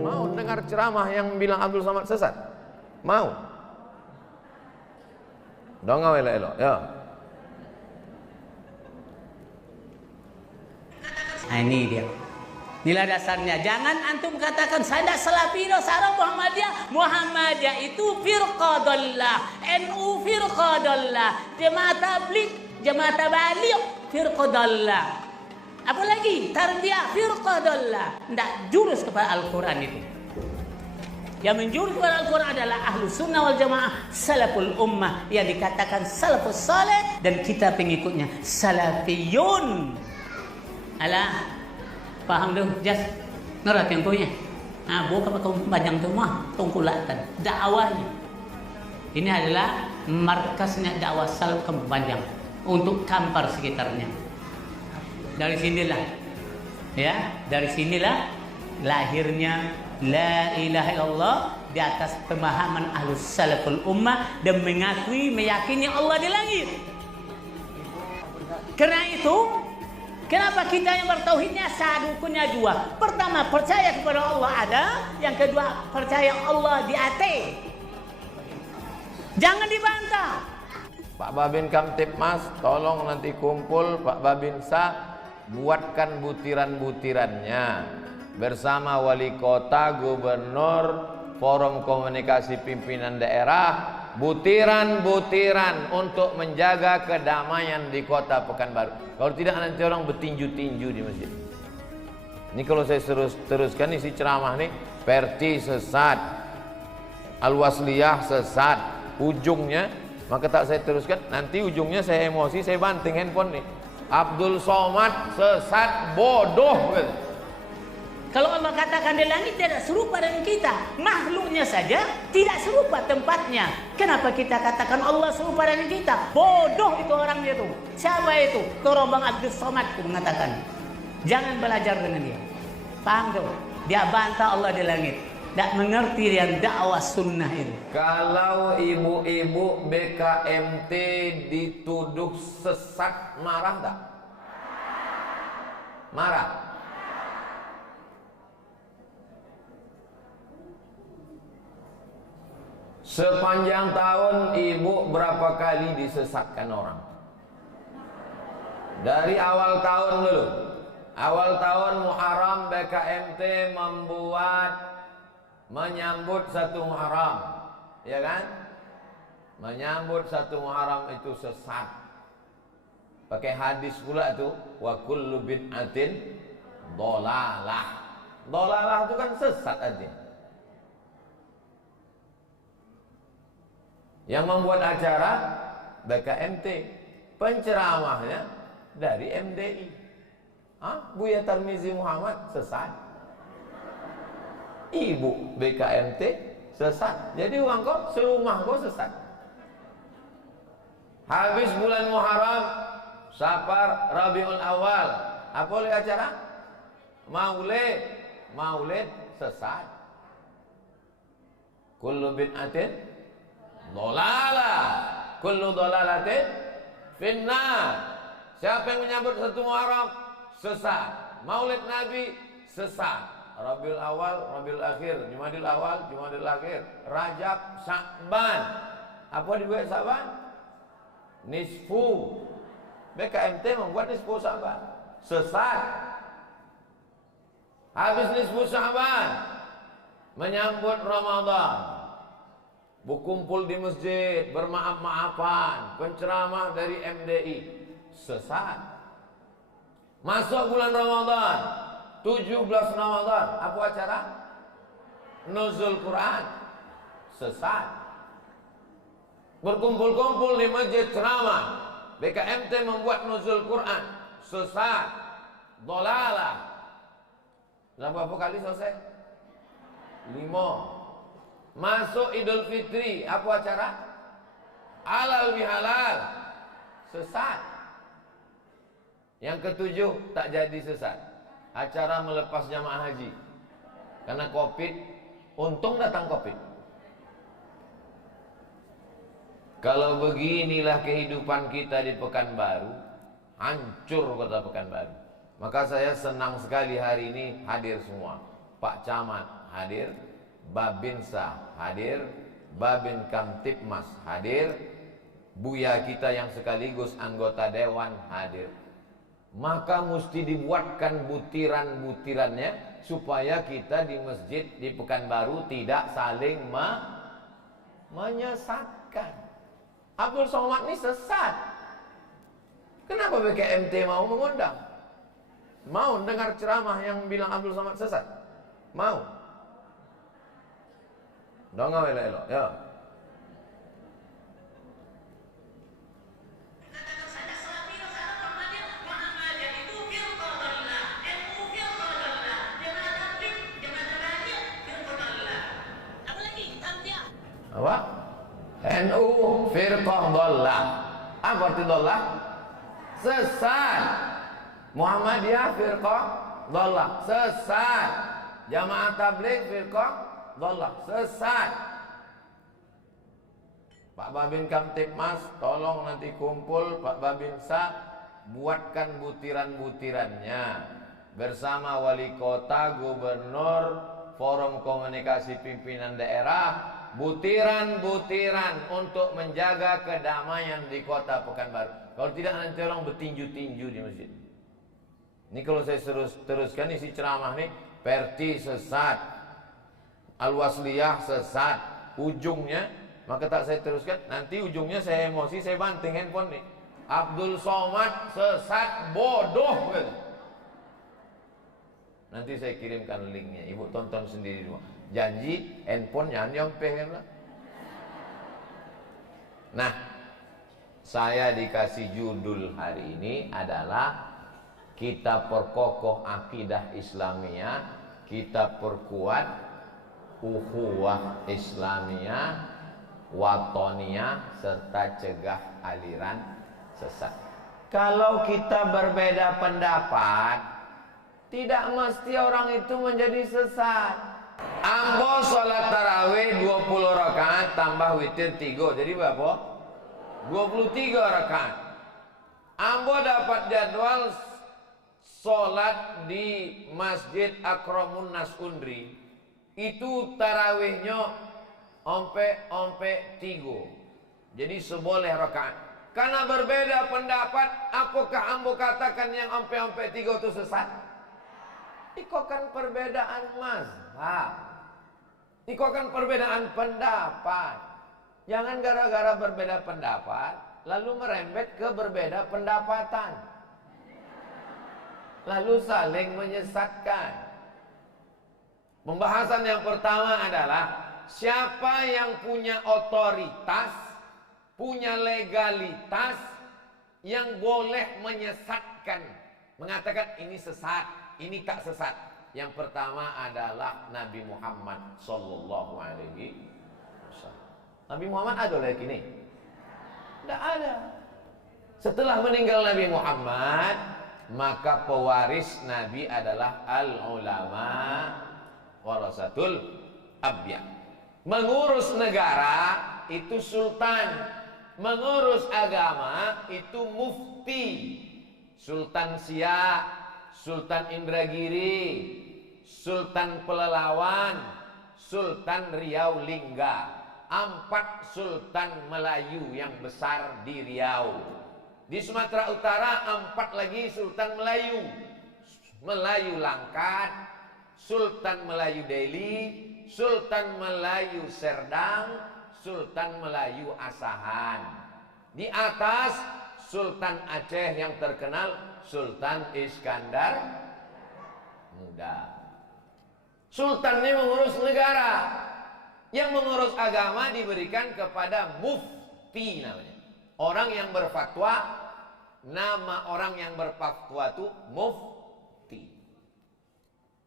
Mau dengar ceramah yang bilang Abdul Somad sesat? Mau? Dongeng elok-elok, ya. Nah, ini dia. Nilai dasarnya, jangan antum katakan saya tidak Salafino, saya Muhammadiyah. Muhammadiyah itu firqah dhallah, NU firqah dhallah, Jemaah Tabligh, Jemaah Tabaligh firqah dhallah. Apalagi Tarbiyah firqah dhallah. Tidak jurus kepada Al-Quran itu. Yang menjurus kepada Al-Quran adalah Ahlus Sunnah wal Jamaah, Salaful Ummah, yang dikatakan Salafus Saleh, dan kita pengikutnya Salafiyun. Alah, paham tu, jas ngerat yang punya. Ah, bukan kau panjang tu mah, tungkulatan dakwahnya. Ini adalah markasnya dakwah Salaf Panjang untuk Kampar sekitarnya. Dari sinilah, ya, dari sinilah lahirnya La ilaha illallah di atas pemahaman Ahlus Salaful Ummah dan mengakui, meyakini Allah di langit. Karena itu, kenapa kita yang bertauhidnya rukunnya dua? Pertama, percaya kepada Allah ada. Yang kedua, percaya Allah di atas. Jangan dibantah. Pak Babin Kamtipmas, tolong nanti kumpul Pak Babinsa, buatkan butiran-butirannya bersama wali kota, gubernur, forum komunikasi pimpinan daerah, butiran-butiran untuk menjaga kedamaian di kota Pekanbaru. Kalau tidak nanti orang bertinju-tinju di masjid. Ini kalau saya teruskan isi ceramah nih, Perti sesat, Al-Wasliyah sesat, ujungnya, maka tak saya teruskan, nanti ujungnya saya emosi, saya banting handphone nih. Abdul Somad sesat, bodoh gitu. Kalau Allah katakan di langit tidak serupa dengan kita, makhluknya saja tidak serupa tempatnya. Kenapa kita katakan Allah serupa dengan kita? Bodoh itu orangnya itu. Siapa itu? Korobang Abdul Somad itu mengatakan. Jangan belajar dengan dia. Paham tuh? Dia bantah Allah di langit. Tak mengerti dia dakwah sunnah itu. Kalau ibu-ibu BKMT dituduh sesat, marah tak? Marah. Sepanjang tahun ibu berapa kali disesatkan orang? Dari awal tahun dulu. Awal tahun Muharram BKMT menyambut satu Muharram, ya kan? Menyambut satu Muharram itu sesat. Pakai hadis pula tu, wa kullu bid'atin dhalalah. Dhalalah itu kan sesat artinya. Yang membuat acara BKMT, penceramahnya dari MDI. Buya Tarmizi Muhammad sesat. Ibu BKMT sesat. Jadi uang kau serumah kau sesat. Habis bulan Muharram, Safar, Rabiul Awal, apa oleh acara? Maulid sesat. Kullu bid'atin dhalalah, kullu dhalalatin finnar. Siapa yang menyambut satu Muharram sesat, Maulid Nabi sesat, Rabiul Awal, Rabiul Akhir, Jumadil Awal, Jumadil Akhir, Rajab, Sya'ban. Apa dibuat Sya'ban? Nisfu. BKMT membuat nisfu Sya'ban, sesat. Habis nisfu Sya'ban, menyambut Ramadan, berkumpul di masjid, bermaaf-maafan, penceramah dari MDI, sesat. Masuk bulan Ramadan, 17 Ramadan, apa acara? Nuzul Quran, sesat. Berkumpul-kumpul di masjid ceramah, BKMT membuat Nuzul Quran, sesat. Dhalalah. Berapa kali selesai? 5. Masuk Idul Fitri, apa acara? Halal bihalal, sesat. Yang ketujuh, tak jadi sesat, acara melepas jamaah haji. Karena Covid, untung datang Covid. Kalau beginilah kehidupan kita di Pekanbaru, hancur kota Pekanbaru. Maka saya senang sekali hari ini hadir semua. Pak Camat hadir, Babinsa hadir, Babin Kamtipmas hadir, Buya kita yang sekaligus anggota dewan hadir. Maka mesti dibuatkan butiran-butirannya supaya kita di masjid di Pekanbaru tidak saling menyesatkan. Abdul Somad ini sesat. Kenapa BKMT mau mengundang? Mau dengar ceramah yang bilang Abdul Somad sesat? Mau? Dongeng elok-elok, ya. Apa? NU firqah dhallah. Apa arti dhallah? Sesat. Muhammadiyah firqah dhallah, sesat. Jamaah tabligh firqah dhallah, sesat. Pak Babin Kamtipmas, tolong nanti kumpul Pak Babinsa, buatkan butiran-butirannya bersama wali kota, gubernur, forum komunikasi pimpinan daerah, butiran-butiran untuk menjaga kedamaian di kota Pekanbaru. Kalau tidak nanti orang bertinju-tinju di masjid. Ini kalau saya teruskan isi ceramah nih, Perti sesat, Al-Wasliyah sesat, ujungnya, maka tak saya teruskan, nanti ujungnya saya emosi, saya banting handphone nih. Abdul Somad sesat, bodoh gitu. Nanti saya kirimkan linknya, ibu tonton sendiri dulu. Janji handphone jangan nyampe lah. Nah, saya dikasih judul hari ini adalah kita perkokoh akidah Islamiyah, kita perkuat ukhuwah Islamiyah, watoniyah, serta cegah aliran sesat. Kalau kita berbeda pendapat, tidak mesti orang itu menjadi sesat. Ambo sholat tarawih 20 rakaat tambah witir 3, jadi berapa? 23 rakaat. Ambo dapat jadwal sholat di Masjid Akramun Nas Undri, itu tarawihnya ompe 3, jadi seboleh rakaat. Karena berbeda pendapat, apakah ambo katakan yang ompe 3 itu sesat? Itu kan perbedaan mazhab, itu kan perbedaan pendapat. Jangan gara-gara berbeda pendapat lalu merembet ke berbeda pendapatan, lalu saling menyesatkan. Pembahasan yang pertama adalah siapa yang punya otoritas, punya legalitas yang boleh menyesatkan, mengatakan ini sesat, ini tak sesat. Yang pertama adalah Nabi Muhammad sallallahu alaihi wasallam. Nabi Muhammad ada lagi nih? Tidak ada. Setelah meninggal Nabi Muhammad, maka pewaris Nabi adalah al-ulama warasatul anbiya. Mengurus negara itu sultan, mengurus agama itu mufti. Sultan Siak, Sultan Indragiri, Sultan Pelalawan, Sultan Riau Lingga. 4 sultan Melayu yang besar di Riau. Di Sumatera Utara 4 lagi sultan Melayu. Melayu Langkat, Sultan Melayu Deli, Sultan Melayu Serdang, Sultan Melayu Asahan. Di atas Sultan Aceh yang terkenal Sultan Iskandar Muda. Sultan ini mengurus negara. Yang mengurus agama diberikan kepada mufti namanya. Orang yang berfatwa, nama orang yang berfatwa itu mufti.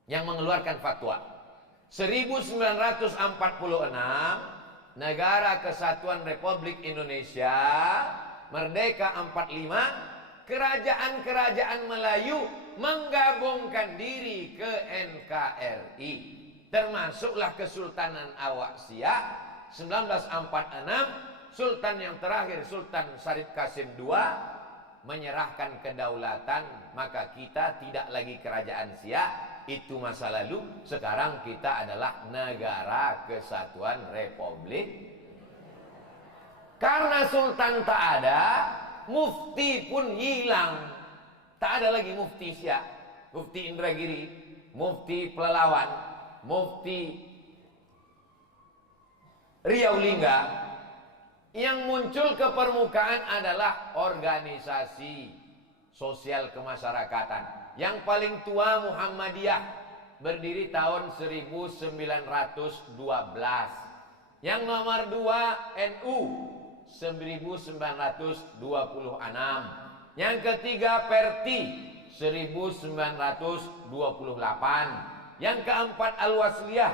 Yang mengeluarkan fatwa. 1946 Negara Kesatuan Republik Indonesia Merdeka 45, kerajaan-kerajaan Melayu menggabungkan diri ke NKRI. Termasuklah Kesultanan Awak Siak 1946 Sultan yang terakhir, Sultan Syarif Qasim II, menyerahkan kedaulatan, maka kita tidak lagi kerajaan Siak, itu masa lalu. Sekarang kita adalah Negara Kesatuan Republik. Karena Sultan tak ada, mufti pun hilang. Tak ada lagi mufti Siak, mufti Indragiri, mufti Pelalawan, mufti Riau Lingga. Yang muncul ke permukaan adalah organisasi sosial kemasyarakatan. Yang paling tua Muhammadiyah, berdiri tahun 1912. Yang nomor 2 NU 1926. Yang ketiga Perti 1928. Yang keempat Al-Wasliyah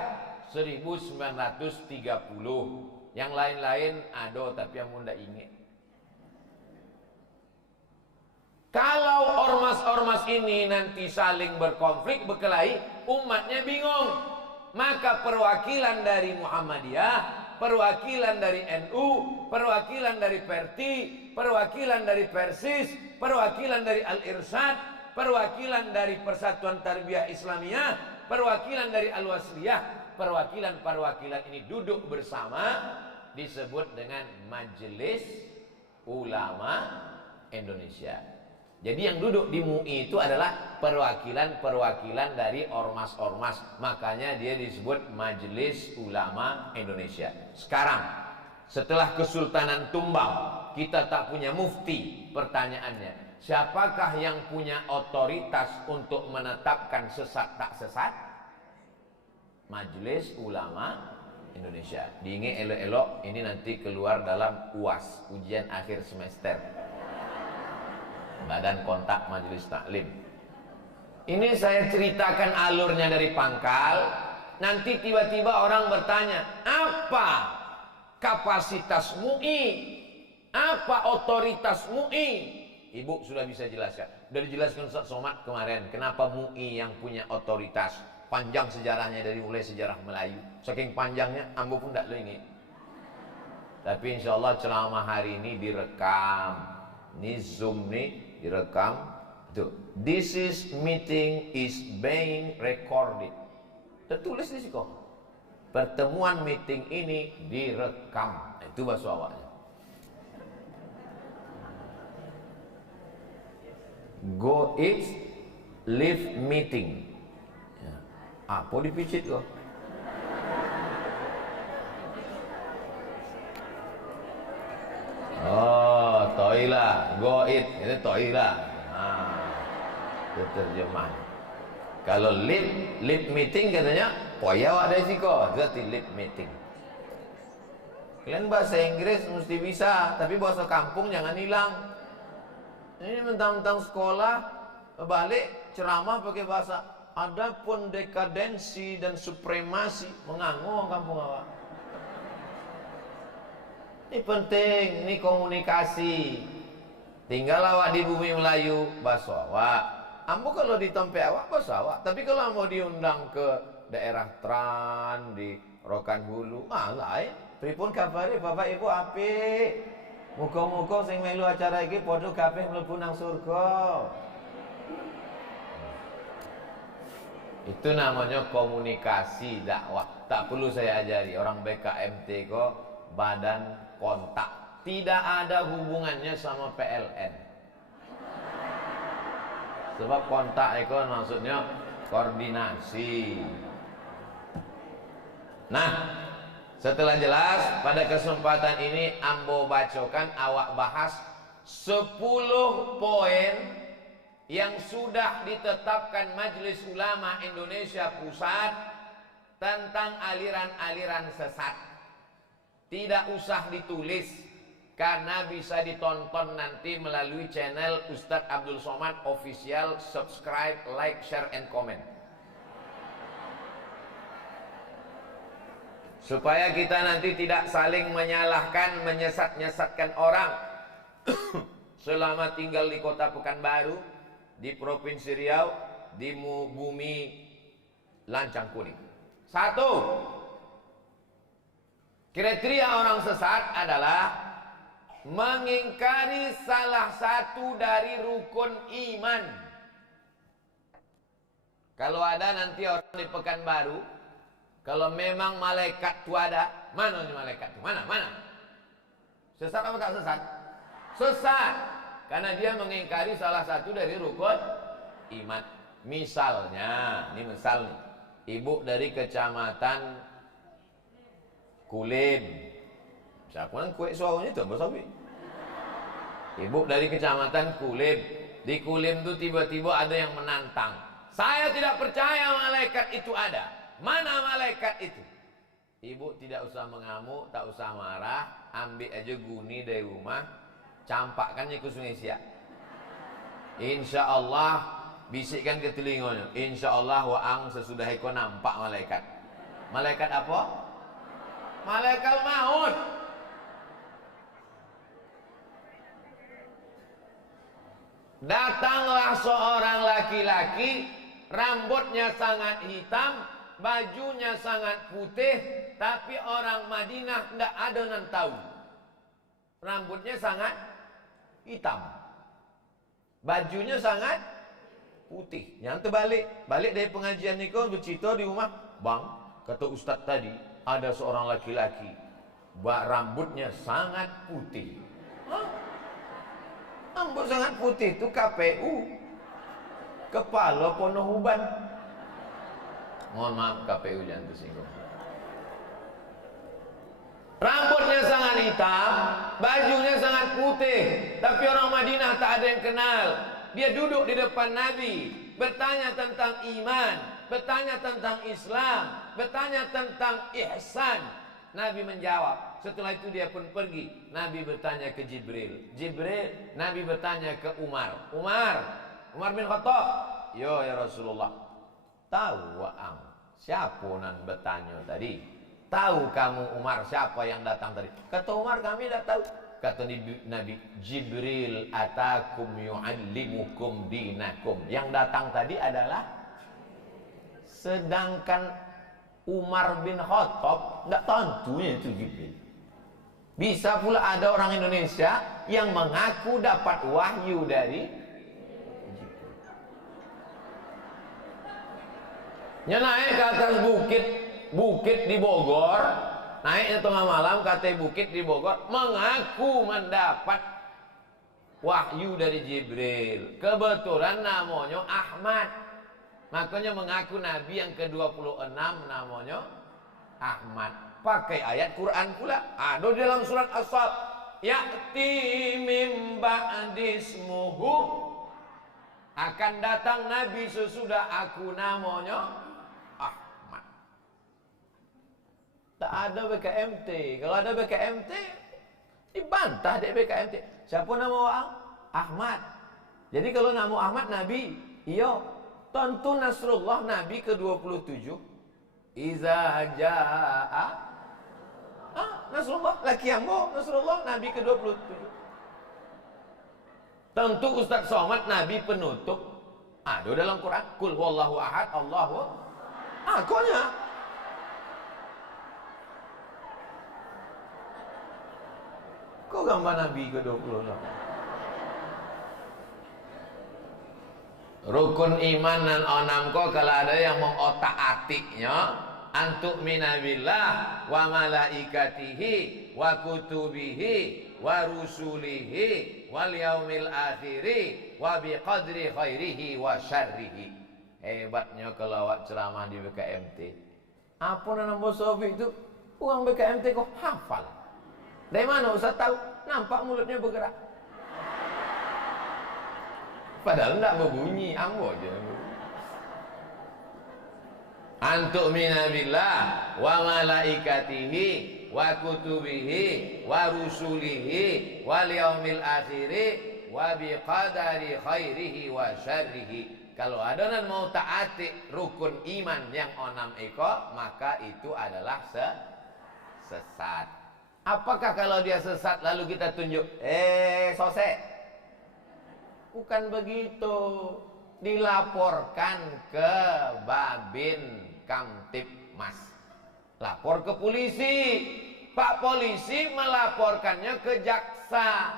1930. Yang lain-lain ada tapi yang muda ingat. Kalau ormas-ormas ini nanti saling berkonflik, berkelahi, umatnya bingung. Maka perwakilan dari Muhammadiyah, perwakilan dari NU, perwakilan dari Perti, perwakilan dari Persis, perwakilan dari Al-Irsyad, perwakilan dari Persatuan Tarbiyah Islamiyah, perwakilan dari Al-Wasliyah, perwakilan-perwakilan ini duduk bersama, disebut dengan Majelis Ulama Indonesia. Jadi yang duduk di MUI itu adalah perwakilan-perwakilan dari ormas-ormas. Makanya dia disebut Majelis Ulama Indonesia. Sekarang, setelah Kesultanan tumbang, kita tak punya mufti. Pertanyaannya, siapakah yang punya otoritas untuk menetapkan sesat tak sesat? Majelis Ulama Indonesia. Diingat elok-elok, ini nanti keluar dalam UAS, ujian akhir semester, Badan Kontak Majelis Taklim. Ini saya ceritakan alurnya dari pangkal. Nanti tiba-tiba orang bertanya, apa kapasitas MUI? Apa otoritas MUI? Ibu sudah bisa jelaskan. Sudah dijelaskan Ustaz Somad kemarin, kenapa MUI yang punya otoritas. Panjang sejarahnya, dari mulai sejarah Melayu. Saking panjangnya, ambo pun tak ingat. Tapi insya Allah ceramah hari ini direkam. Ini Zoom nih direkam. Tuh, this is meeting is being recorded. Tertulis di situ. Pertemuan meeting ini direkam. Itu bahasa awaknya. Go eat, leave meeting. Apa dipicit kok? Oh, toilah, go eat, itu toilah. Itu terjemah. Kalau leave meeting katanya, poya ada siko, berarti leave meeting. Kalian bahasa Inggris mesti bisa, tapi bahasa kampung jangan hilang. Ini mentang-mentang sekolah, balik ceramah pakai bahasa. Adapun dekadensi dan supremasi, mengangu orang kampung awak. Ini penting, ini komunikasi. Tinggal awak di bumi Melayu, bahasa awak. Ambo kalau di tempat awak, bahasa awak. Tapi kalau mau diundang ke daerah Tran, di Rokan Hulu, lain. Pripun kabare Bapak Ibu apik. Muga-muga sing melu acara iki padha kabeh mlebu nang surga. Itu namanya komunikasi dakwah. Tak perlu saya ajari. Orang BKMT kok badan kontak. Tidak ada hubungannya sama PLN. Sebab kontak itu maksudnya koordinasi. Nah, setelah jelas, pada kesempatan ini ambo bacokan, awak bahas 10 poin yang sudah ditetapkan Majelis Ulama Indonesia Pusat tentang aliran-aliran sesat. Tidak usah ditulis, karena bisa ditonton nanti melalui channel Ustadz Abdul Somad Official. Subscribe, like, share, and comment. Supaya kita nanti tidak saling menyalahkan, menyesat-nyesatkan orang. Selama tinggal di kota Pekanbaru, di Provinsi Riau, di bumi Lancang Kuning. 1. Kriteria orang sesat adalah mengingkari salah satu dari rukun iman. Kalau ada nanti orang di Pekanbaru, kalau memang malaikat itu ada, mana nih malaikat itu? Mana? Sesat apa tak sesat? Sesat, karena dia mengingkari salah satu dari rukun iman. Misalnya, ini misal nih, ibu dari kecamatan Kulim. Siapa yang kue suaranya itu bersabi? Ibu dari kecamatan Kulim. Di Kulim itu tiba-tiba ada yang menantang. Saya tidak percaya malaikat itu ada. Mana malaikat itu? Ibu tidak usah mengamuk, tak usah marah. Ambil aja guni dari rumah, campakkannya ke Sungai Siak. Insya Allah, bisikkan ke telinganya. Insya Allah waang sesudah kau nampak malaikat. Malaikat apa? Malaikat maut. Datanglah seorang laki-laki, rambutnya sangat hitam, bajunya sangat putih, tapi orang Madinah tidak ada yang tahu. Rambutnya sangat hitam, bajunya sangat putih. Yang terbalik, balik dari pengajian niko bercerita di rumah, bang, kata ustaz tadi ada seorang laki-laki, rambutnya sangat putih. Hah? Rambut sangat putih itu KPU, kepala Ponohuban. Mohon maaf KPU jangan tersinggung. Rambutnya sangat hitam, bajunya sangat putih, tapi orang Madinah tak ada yang kenal. Dia duduk di depan Nabi, bertanya tentang iman, bertanya tentang Islam, bertanya tentang ihsan. Nabi menjawab. Setelah itu dia pun pergi. Nabi bertanya ke Jibril. Nabi bertanya ke Umar. Umar bin Khattab. Yo ya Rasulullah. Tahu waang siapa nan bertanya tadi? Tahu kamu Umar siapa yang datang tadi? Kata Umar, kami tidak tahu. Kata Nabi, Jibril atakum yu'allimukum dinakum. Yang datang tadi adalah, sedangkan Umar bin Khattab tidak tentunya itu Jibril. Bisa pula ada orang Indonesia yang mengaku dapat wahyu dari Jibril. Naik ke atas bukit di Bogor, naiknya tengah malam kata bukit di Bogor, mengaku mendapat wahyu dari Jibril. Kebetulan namanya Ahmad. Makanya mengaku Nabi yang ke-26 namanya Ahmad. Pakai ayat Quran pula. Ada dalam surat As-Sad. Ya'ti mim ba'dismuhu. Akan datang Nabi sesudah aku namanya Ahmad. Tak ada BKMT. Kalau ada BKMT, dibantah dek BKMT. Siapa nama orang? Ahmad. Jadi kalau nama Ahmad Nabi, iya. Tentu Nasrullah Nabi ke-27. Iza jaa Nasrullah laki yang mau Nasrullah Nabi ke-27. Tentu Ustaz Somad Nabi penutup. Ada dalam Quran. Kul huwallahu ahad Allahu. Konya. Kok gambar Nabi ke-28? Rukun iman dan onam ko kalau ada yang mengotak-atiknya, antuk minabillah wa malaikatihi wa kutubihi wa rusulihi wal yaumil akhiri wa biqadri khairihi wa syarrihi. Hebatnya kalau awak ceramah di BKMT. Apa nama Sofi itu? Uang BKMT kok hafal. Dari mana Ustaz tahu? Nampak mulutnya bergerak. Padahal tidak berbunyi, ambo aja. Antuk minabillah wa malaikatihi wa kutubihi wa rusulihi wal yaumil akhiri wa biqadari khairihi wa syarrihi. Kalau ada yang mau taati rukun iman yang 6 ekor, maka itu adalah sesat. Apakah kalau dia sesat lalu kita tunjuk, sosek? Bukan begitu. Dilaporkan ke Babin Kamtipmas. Lapor ke polisi. Pak polisi melaporkannya ke jaksa.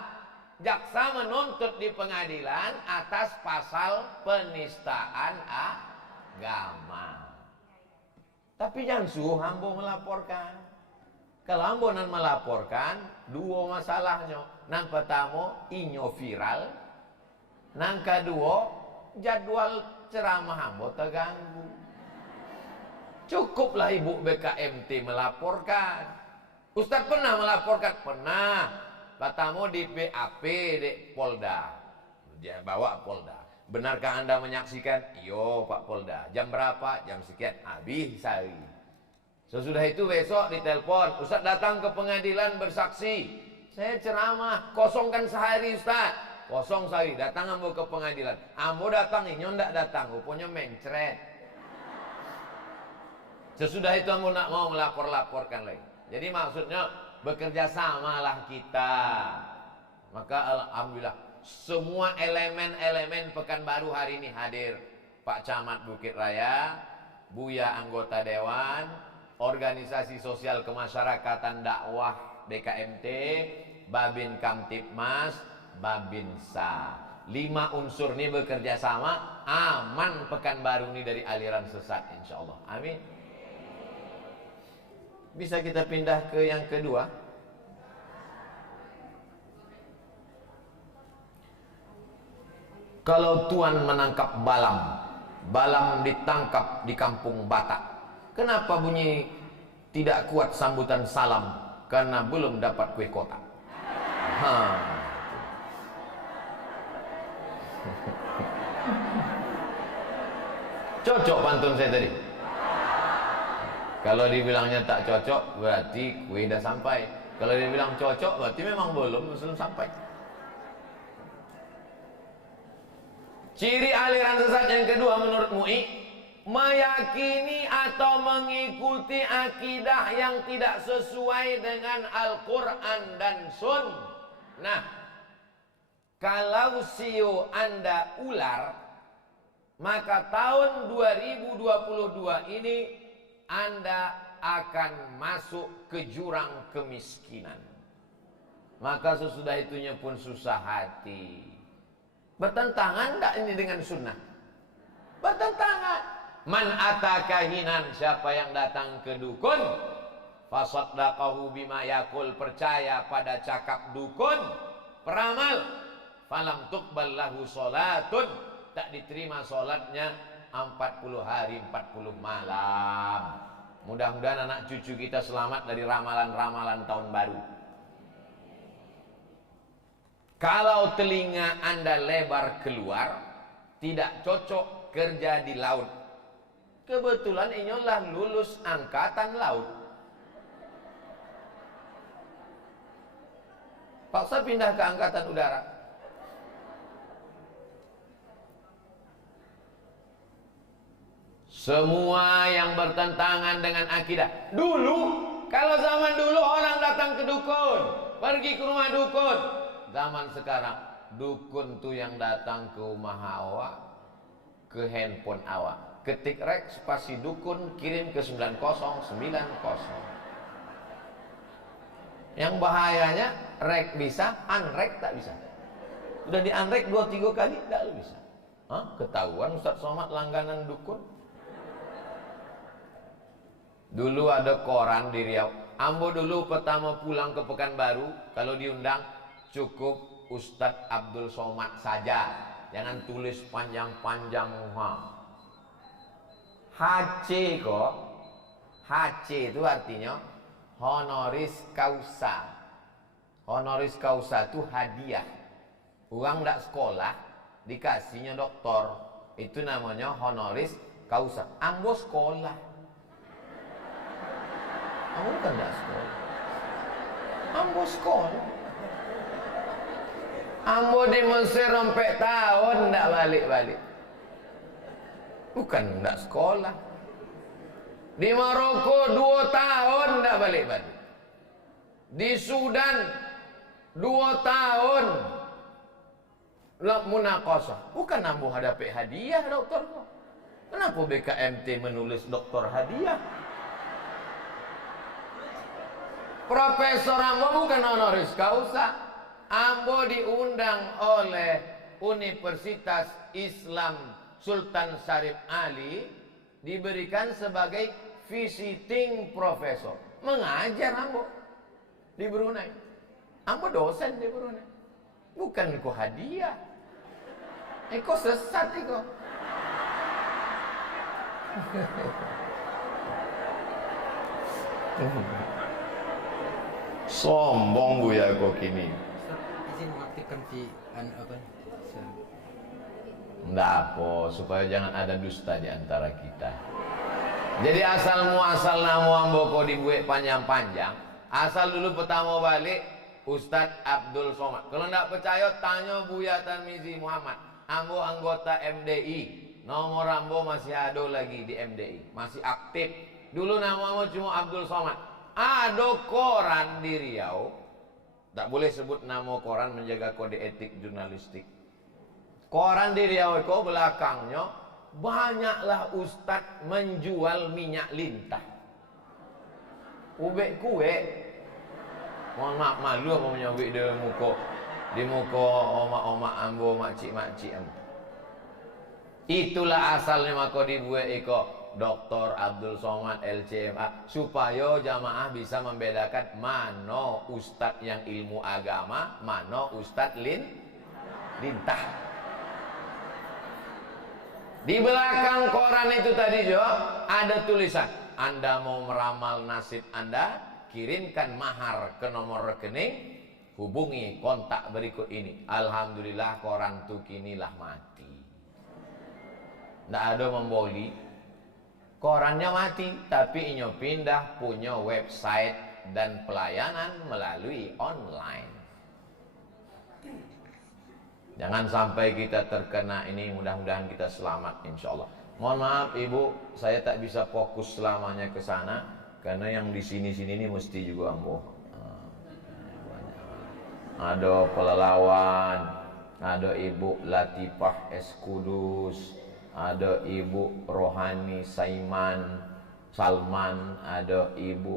Jaksa menuntut di pengadilan atas pasal penistaan agama. Tapi jangan suruh ambo melaporkan. Kalau ambo nan melaporkan, dua masalahnya. Nang pertama, inyo viral. Nang kedua, jadwal ceramah ambo terganggu. Cukuplah ibu BKMT melaporkan. Ustadz pernah melaporkan? Pernah. Pertama di BAP di Polda. Dia bawa Polda. Benarkah Anda menyaksikan? Iyo Pak Polda. Jam berapa? Jam sekian. Habis sehari. Sesudah itu besok ditelepon. Ustadz datang ke pengadilan bersaksi. Saya ceramah. Kosongkan sehari Ustadz. Kosong sehari. Datang ambo ke pengadilan. Ambo datang. Inyo ndak datang. Rupanya mencret. Sesudah itu ambo nak mau melapor-laporkan lagi. Jadi maksudnya bekerja samalah kita. Maka alhamdulillah semua elemen-elemen Pekanbaru hari ini hadir. Pak Camat Bukit Raya, Buya anggota dewan, organisasi sosial kemasyarakatan dakwah BKMT, Babin Kamtipmas, Babinsa. 5 unsur ini bekerja sama, aman Pekanbaru ini dari aliran sesat insyaallah. Amin. Bisa kita pindah ke yang kedua. Kalau Tuan menangkap Balam, Balam ditangkap di kampung Batak. Kenapa bunyi tidak kuat sambutan salam? Karena belum dapat kue kotak. Cocok pantun saya tadi. Kalau dibilangnya tak cocok, berarti kue dah sampai. Kalau dia bilang cocok, berarti memang belum sampai. Ciri aliran sesat yang kedua menurut MUI, meyakini atau mengikuti akidah yang tidak sesuai dengan Al-Quran dan Sunnah. Kalau siu Anda ular, maka tahun 2022 ini Anda akan masuk ke jurang kemiskinan. Maka sesudah itunya pun susah hati. Bertentangan tak ini dengan sunnah? Bertentangan. Man atakahinan, siapa yang datang ke dukun, fasaddaqahu bima yaqul, percaya pada cakap dukun, peramal, falam tuqbal lahu salatun, tak diterima salatnya 40 hari 40 malam. Mudah-mudahan anak cucu kita selamat dari ramalan-ramalan tahun baru. Kalau telinga Anda lebar keluar, tidak cocok kerja di laut. Kebetulan inyolah lulus angkatan laut. Paksa pindah ke angkatan udara. Semua yang bertentangan dengan akidah. Dulu, kalau zaman dulu orang datang ke dukun, pergi ke rumah dukun. Zaman sekarang, dukun tuh yang datang ke rumah awak, ke handphone awak. Ketik rek spasi dukun, kirim ke 9090. Yang bahayanya, rek bisa, unrek tak bisa. Udah di unrek 2-3 kali, tak bisa. Ketahuan Ustaz Somad langganan dukun. Dulu ada koran di Riau. Ambo dulu pertama pulang ke Pekanbaru, kalau diundang cukup Ustadz Abdul Somad saja, jangan tulis panjang-panjang. HC kok. HC itu artinya honoris causa. Honoris causa itu hadiah. Orang tidak sekolah dikasihnya doktor, itu namanya honoris causa. Ambo sekolah. Ambo kan tidak sekolah. Ambo sekolah. Ambo di Mesir sampai tahun tidak balik-balik. Bukan tidak sekolah. Di Maroko 2 tahun tidak balik-balik. Di Sudan 2 tahun munaqashah. Bukan ambo hadapi hadiah dokter. Kenapa BKMT menulis dokter hadiah? Profesor Ambo bukan honoris causa. Ambo diundang oleh Universitas Islam Sultan Syarif Ali, diberikan sebagai visiting professor. Mengajar Ambo di Brunei. Ambo dosen di Brunei. Bukan kok hadiah. Kok sesat kok. Sombong bu ya kok kini. Izin mengaktifkan apa? Nggak apa, supaya jangan ada dusta di antara kita. Jadi asal muasal namu Ambo kok dibuat panjang-panjang. Asal dulu pertama balik Ustadz Abdul Somad. Kalau nggak percaya tanya Buya Tarmizi Muhammad. Ambo anggota MDI. Nomor Ambo masih ada lagi di MDI, masih aktif. Dulu nama Ambo cuma Abdul Somad. Ada koran di Riau, tak boleh sebut nama koran, menjaga kode etik jurnalistik. Koran di Riau itu belakangnya banyaklah ustadz menjual minyak lintah. Ubek kue, mohon maaf malu apa menyobek di muka omak-omak Ambo, makcik-makcik Ambo. Itulah asalnya maka dibuat iko Dr. Abdul Somad LCMA, supaya jamaah bisa membedakan mana ustadz yang ilmu agama, mana ustadz lintah. Di belakang koran itu tadi Jo, ada tulisan, Anda mau meramal nasib Anda, kirimkan mahar ke nomor rekening, hubungi kontak berikut ini. Alhamdulillah koran itu kinilah mati. Tidak ada memboli, korannya mati, tapi inyo pindah punya website dan pelayanan melalui online. Jangan sampai kita terkena ini, mudah-mudahan kita selamat insya Allah. Mohon maaf Ibu, saya tak bisa fokus selamanya ke sana karena yang di sini-sini ini mesti juga Ambo. Ada pelelawan, ada Ibu Latifah S. Kudus, ada Ibu Rohani Salman, ada Ibu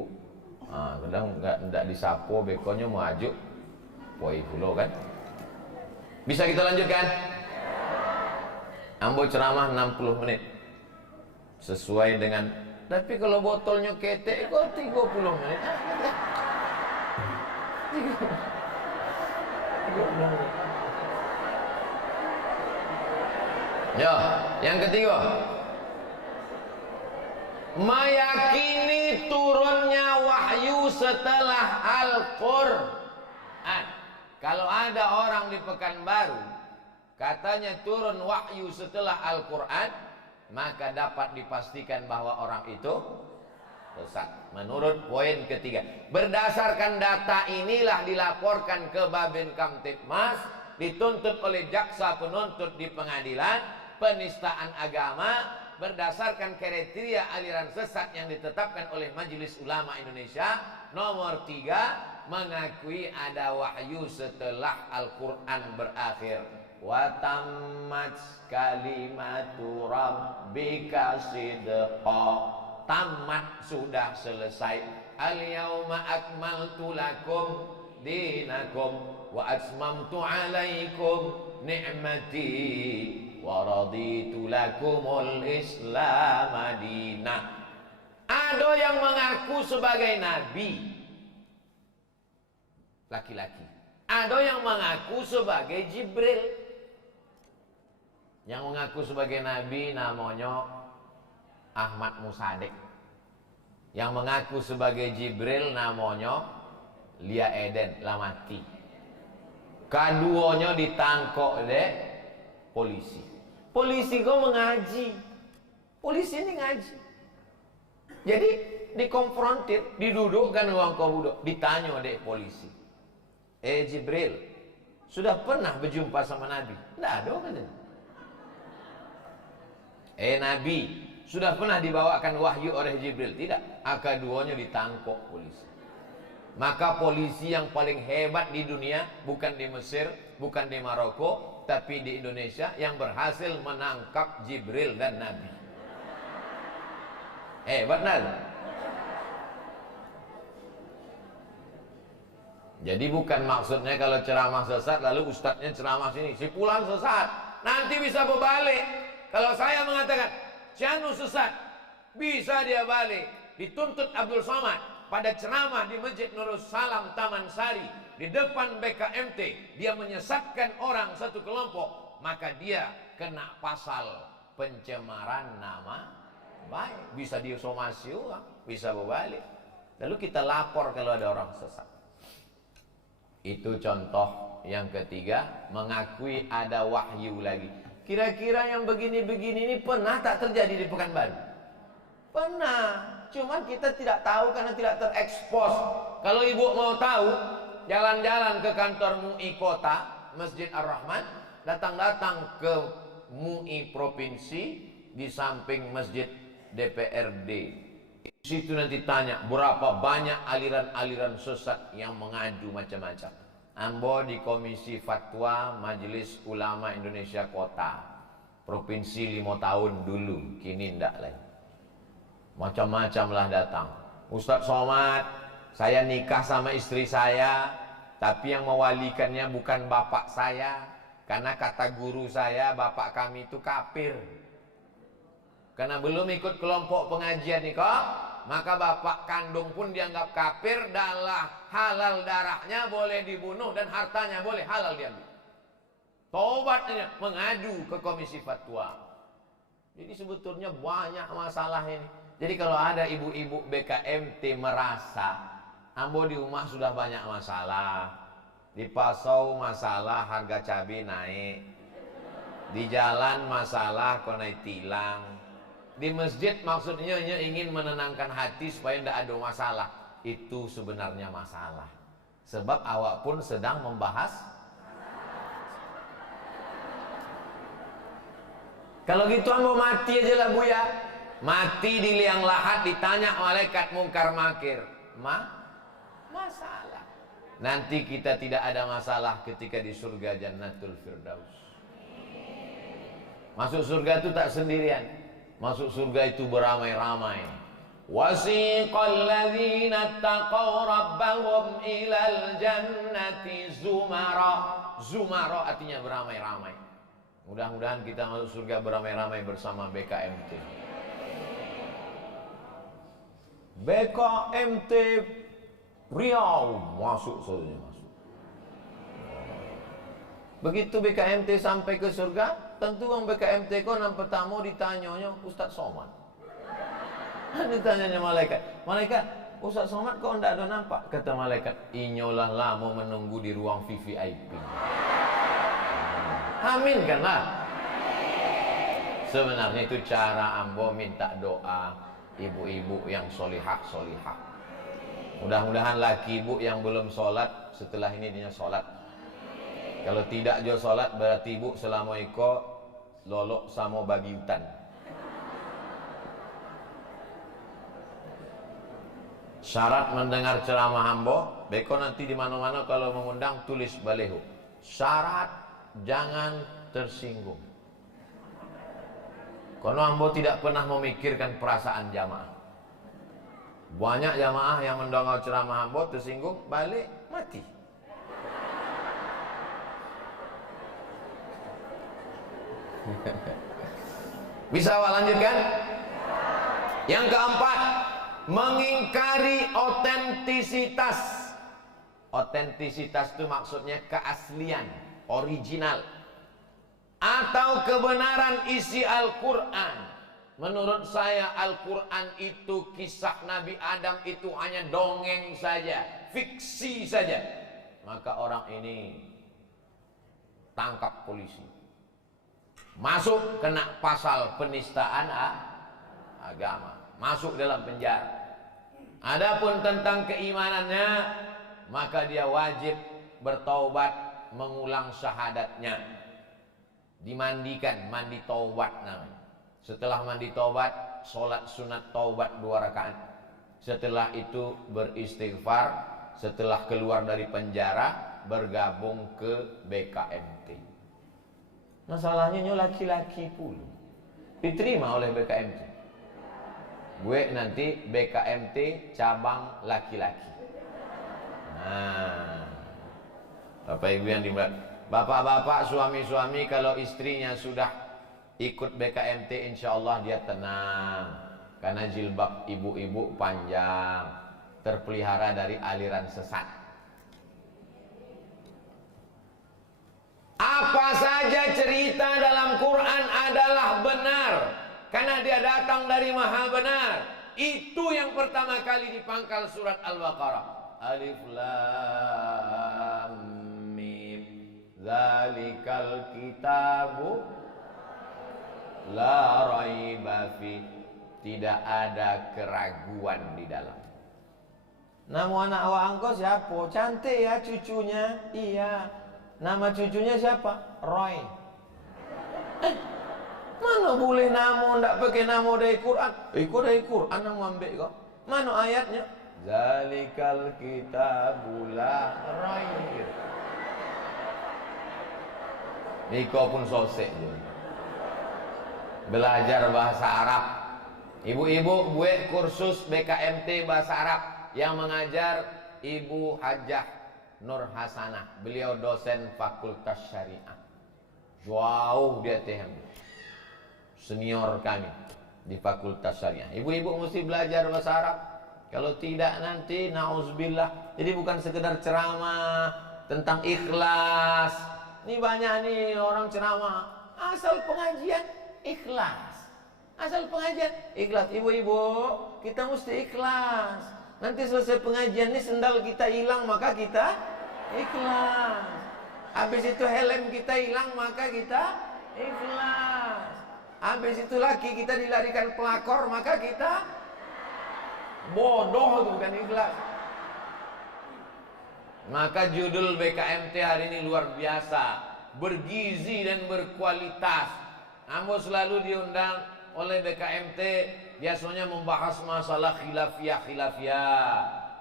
kadang enggak disapo bekonya mau ajuk poi pulau kan. Bisa kita lanjutkan? Ambo ceramah 60 menit sesuai dengan, tapi kalau botolnya ketek kok 30 menit. 30 menit. Ya, yang ketiga, meyakini turunnya wahyu setelah Al-Quran. Kalau ada orang di Pekanbaru katanya turun wahyu setelah Al-Quran, maka dapat dipastikan bahwa orang itu sesat. Menurut poin ketiga, berdasarkan data inilah dilaporkan ke Babin Kamtibmas, dituntut oleh jaksa penuntut di pengadilan penistaan agama berdasarkan kriteria aliran sesat yang ditetapkan oleh Majelis Ulama Indonesia. Nomor 3, mengakui ada wahyu setelah Al-Quran berakhir. Wa tammat kalimatu rabbika sidqa. Tamat, sudah selesai. Al-yauma akmaltu lakum dinakum wa atmamtu alaikum ni'mati wa raditu lakumul Islam madinah. Ada yang mengaku sebagai nabi laki-laki, ada yang mengaku sebagai Jibril. Yang mengaku sebagai nabi namanya Ahmad Musaddiq. Yang mengaku sebagai Jibril namanya Lia Eden Lamati. Keduanya ditangkap oleh polisi. Polisi kok mengaji. Polisi ini ngaji. Jadi dikonfrontir, didudukkan ruang kau ditanya oleh polisi. Jibril, sudah pernah berjumpa sama Nabi? Tidak ada katanya. Nabi, sudah pernah dibawakan wahyu oleh Jibril? Tidak. Keduanya ditangkap polisi. Maka polisi yang paling hebat di dunia bukan di Mesir, bukan di Maroko, tapi di Indonesia yang berhasil menangkap Jibril dan Nabi. Hebat nah. Jadi bukan maksudnya kalau ceramah sesat lalu ustadznya ceramah sini, si pulang sesat, nanti bisa berbalik. Kalau saya mengatakan Cianu sesat, bisa dia balik. Dituntut Abdul Somad pada ceramah di Masjid Nurul Salam Taman Sari di depan BKMT, dia menyesatkan orang satu kelompok, maka dia kena pasal pencemaran nama baik, bisa disomasi uang, bisa berbalik. Lalu kita lapor kalau ada orang sesat. Itu contoh yang ketiga, mengakui ada wahyu lagi. Kira-kira yang begini-begini ini pernah tak terjadi di Pekanbaru? Pernah, cuman kita tidak tahu karena tidak terekspos. Kalau ibu mau tahu, jalan-jalan ke kantor MUI Kota, Masjid Ar-Rahman, datang-datang ke MUI Provinsi, di samping Masjid DPRD. Di situ nanti tanya berapa banyak aliran-aliran sesat yang mengadu macam-macam. Ambo di Komisi Fatwa Majelis Ulama Indonesia Kota, Provinsi 5 tahun dulu, kini ndak lagi. Macam-macam lah datang. Ustadz Somad, saya nikah sama istri saya, tapi yang mewalikannya bukan bapak saya, karena kata guru saya bapak kami itu kafir. Karena belum ikut kelompok pengajian nih kok, maka bapak kandung pun dianggap kafir, adalah halal darahnya boleh dibunuh dan hartanya boleh halal diambil. Tobatnya mengadu ke Komisi Fatwa. Jadi sebetulnya banyak masalah ini. Jadi kalau ada ibu-ibu BKMT merasa ambo di rumah sudah banyak masalah, di Pasau masalah harga cabai naik, di jalan masalah kok naik tilang, di masjid maksudnya ingin menenangkan hati supaya tidak ada masalah. Itu sebenarnya masalah, sebab awak pun sedang membahas. Kalau gitu ambo mati aja lah Buya, mati di liang lahat, ditanya malaikat mungkar makir, masalah. Nanti kita tidak ada masalah ketika di surga Jannatul Firdaus. Masuk surga itu tak sendirian, masuk surga itu beramai-ramai. Wasiqal ladzina taqaw rabbahum ilal jannati zumara. Zumara artinya beramai-ramai. Mudah-mudahan kita masuk surga beramai-ramai bersama BKMT. BKMT Riau masuk saja masuk. Begitu BKMT sampai ke surga, tentu orang BKMT kau nampak tamu ditanyanya Ustadz Somad. Ditanyanya malaikat, Ustadz Somad kok tidak ada nampak? Kata malaikat, inyolah lama menunggu di ruang VVIP. Amin kan lah. Sebenarnya itu cara ambo minta doa ibu-ibu yang solihah. Mudah-mudahan laki ibu yang belum sholat setelah ini dia sholat. Kalau tidak jo sholat berarti ibu selama iko lolok sama bagi hutan. Syarat mendengar ceramah ambo, beko nanti di mana-mana kalau mengundang tulis baleho. Syarat jangan tersinggung. Karena ambo tidak pernah memikirkan perasaan jamaah. Banyak jamaah yang mendengar ceramah ambo tersinggung, balik mati. Bisa awak lanjutkan? Yang keempat, mengingkari otentisitas. Otentisitas itu maksudnya keaslian, original, atau kebenaran isi Al-Quran. Menurut saya Al-Quran itu kisah Nabi Adam itu hanya dongeng saja, fiksi saja. Maka orang ini tangkap polisi, masuk kena pasal penistaan agama, masuk dalam penjara. Adapun tentang keimanannya, maka dia wajib bertaubat, mengulang syahadatnya, dimandikan, mandi taubat namanya. Setelah mandi taubat, sholat sunat taubat 2 rakaat. Setelah itu beristighfar. Setelah keluar dari penjara, bergabung ke BKMT. Masalahnya laki-laki pula diterima oleh BKMT. Gue nanti BKMT cabang laki-laki. Nah, Bapak Ibu yang dimuliakan, bapak-bapak, suami-suami kalau istrinya sudah ikut BKMT, insya Allah dia tenang, karena jilbab ibu-ibu panjang, terpelihara dari aliran sesat. Apa saja cerita dalam Quran adalah benar, karena dia datang dari Maha Benar. Itu yang pertama kali di pangkal surat Al-Baqarah. Alif Lam Mim, Zalikal kitabu la raiba fi. Tidak ada keraguan di dalam. Nama anak awak engkau siapa? Cantik ya cucunya. Iya. Nama cucunya siapa? Roy. Mana boleh nama ndak pakai nama dari Quran? Ikut dari Quran yang ambil kau. Mana ayatnya? Zalikal kitabu la raib. Niko pun sosek je. Belajar bahasa Arab. Ibu-ibu buat kursus BKMT bahasa Arab yang mengajar Ibu Hajah Nur Hasanah. Beliau dosen Fakultas Syariah. Jauh dia teh senior kami di Fakultas Syariah. Ibu-ibu mesti belajar bahasa Arab. Kalau tidak nanti nauzubillah. Jadi bukan sekedar ceramah tentang ikhlas. Ini banyak nih orang ceramah asal pengajian ikhlas. Asal pengajian ikhlas. Ibu-ibu, kita mesti ikhlas. Nanti selesai pengajian ini sendal kita hilang, maka kita ikhlas. Habis itu helm kita hilang, maka kita ikhlas. Habis itu lagi kita dilarikan pelakor, maka kita bodoh, itu bukan ikhlas. Maka judul BKMT hari ini luar biasa, bergizi dan berkualitas. Ambo selalu diundang oleh BKMT, biasanya membahas masalah khilafiyah,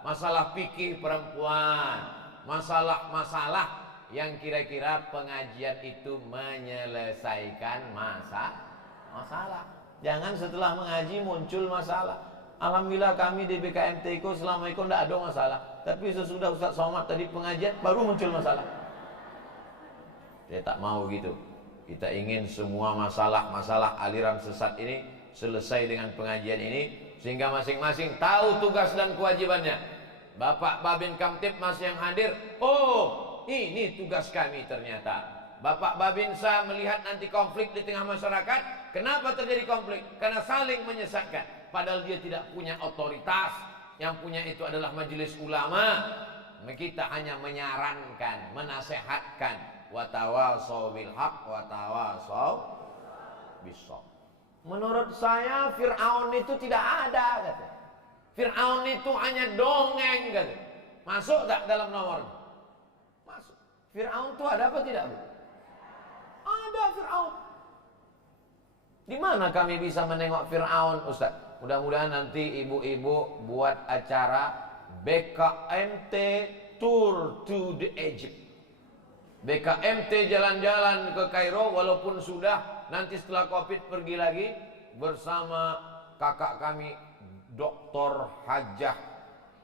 masalah fikih perempuan, masalah-masalah yang kira-kira pengajian itu menyelesaikan masalah. Jangan setelah mengaji muncul masalah. Alhamdulillah kami di BKMT itu selama itu tidak ada masalah. Tapi sesudah Ustaz Somad tadi pengajian baru muncul masalah. Saya tak mau gitu. Kita ingin semua masalah-masalah aliran sesat ini selesai dengan pengajian ini, sehingga masing-masing tahu tugas dan kewajibannya. Bapak Babin Kamtipmas yang hadir, oh ini tugas kami ternyata. Bapak Babinsa melihat nanti konflik di tengah masyarakat. Kenapa terjadi konflik? Karena saling menyesatkan. Padahal dia tidak punya otoritas. Yang punya itu adalah majelis ulama. Kita hanya menyarankan, menasehatkan. Watawasau bil haq, watawasau bis-sabr. Menurut saya Fir'aun itu tidak ada, kata. Fir'aun itu hanya dongeng, kata. Masuk tak dalam nomornya? Masuk. Fir'aun itu ada apa tidak, Bu? Ada Fir'aun. Di mana kami bisa menengok Fir'aun, Ustaz? Mudah-mudahan nanti ibu-ibu buat acara BKMT Tour to the Egypt. BKMT jalan-jalan ke Kairo, walaupun sudah nanti setelah Covid pergi lagi bersama kakak kami Dr. Hajah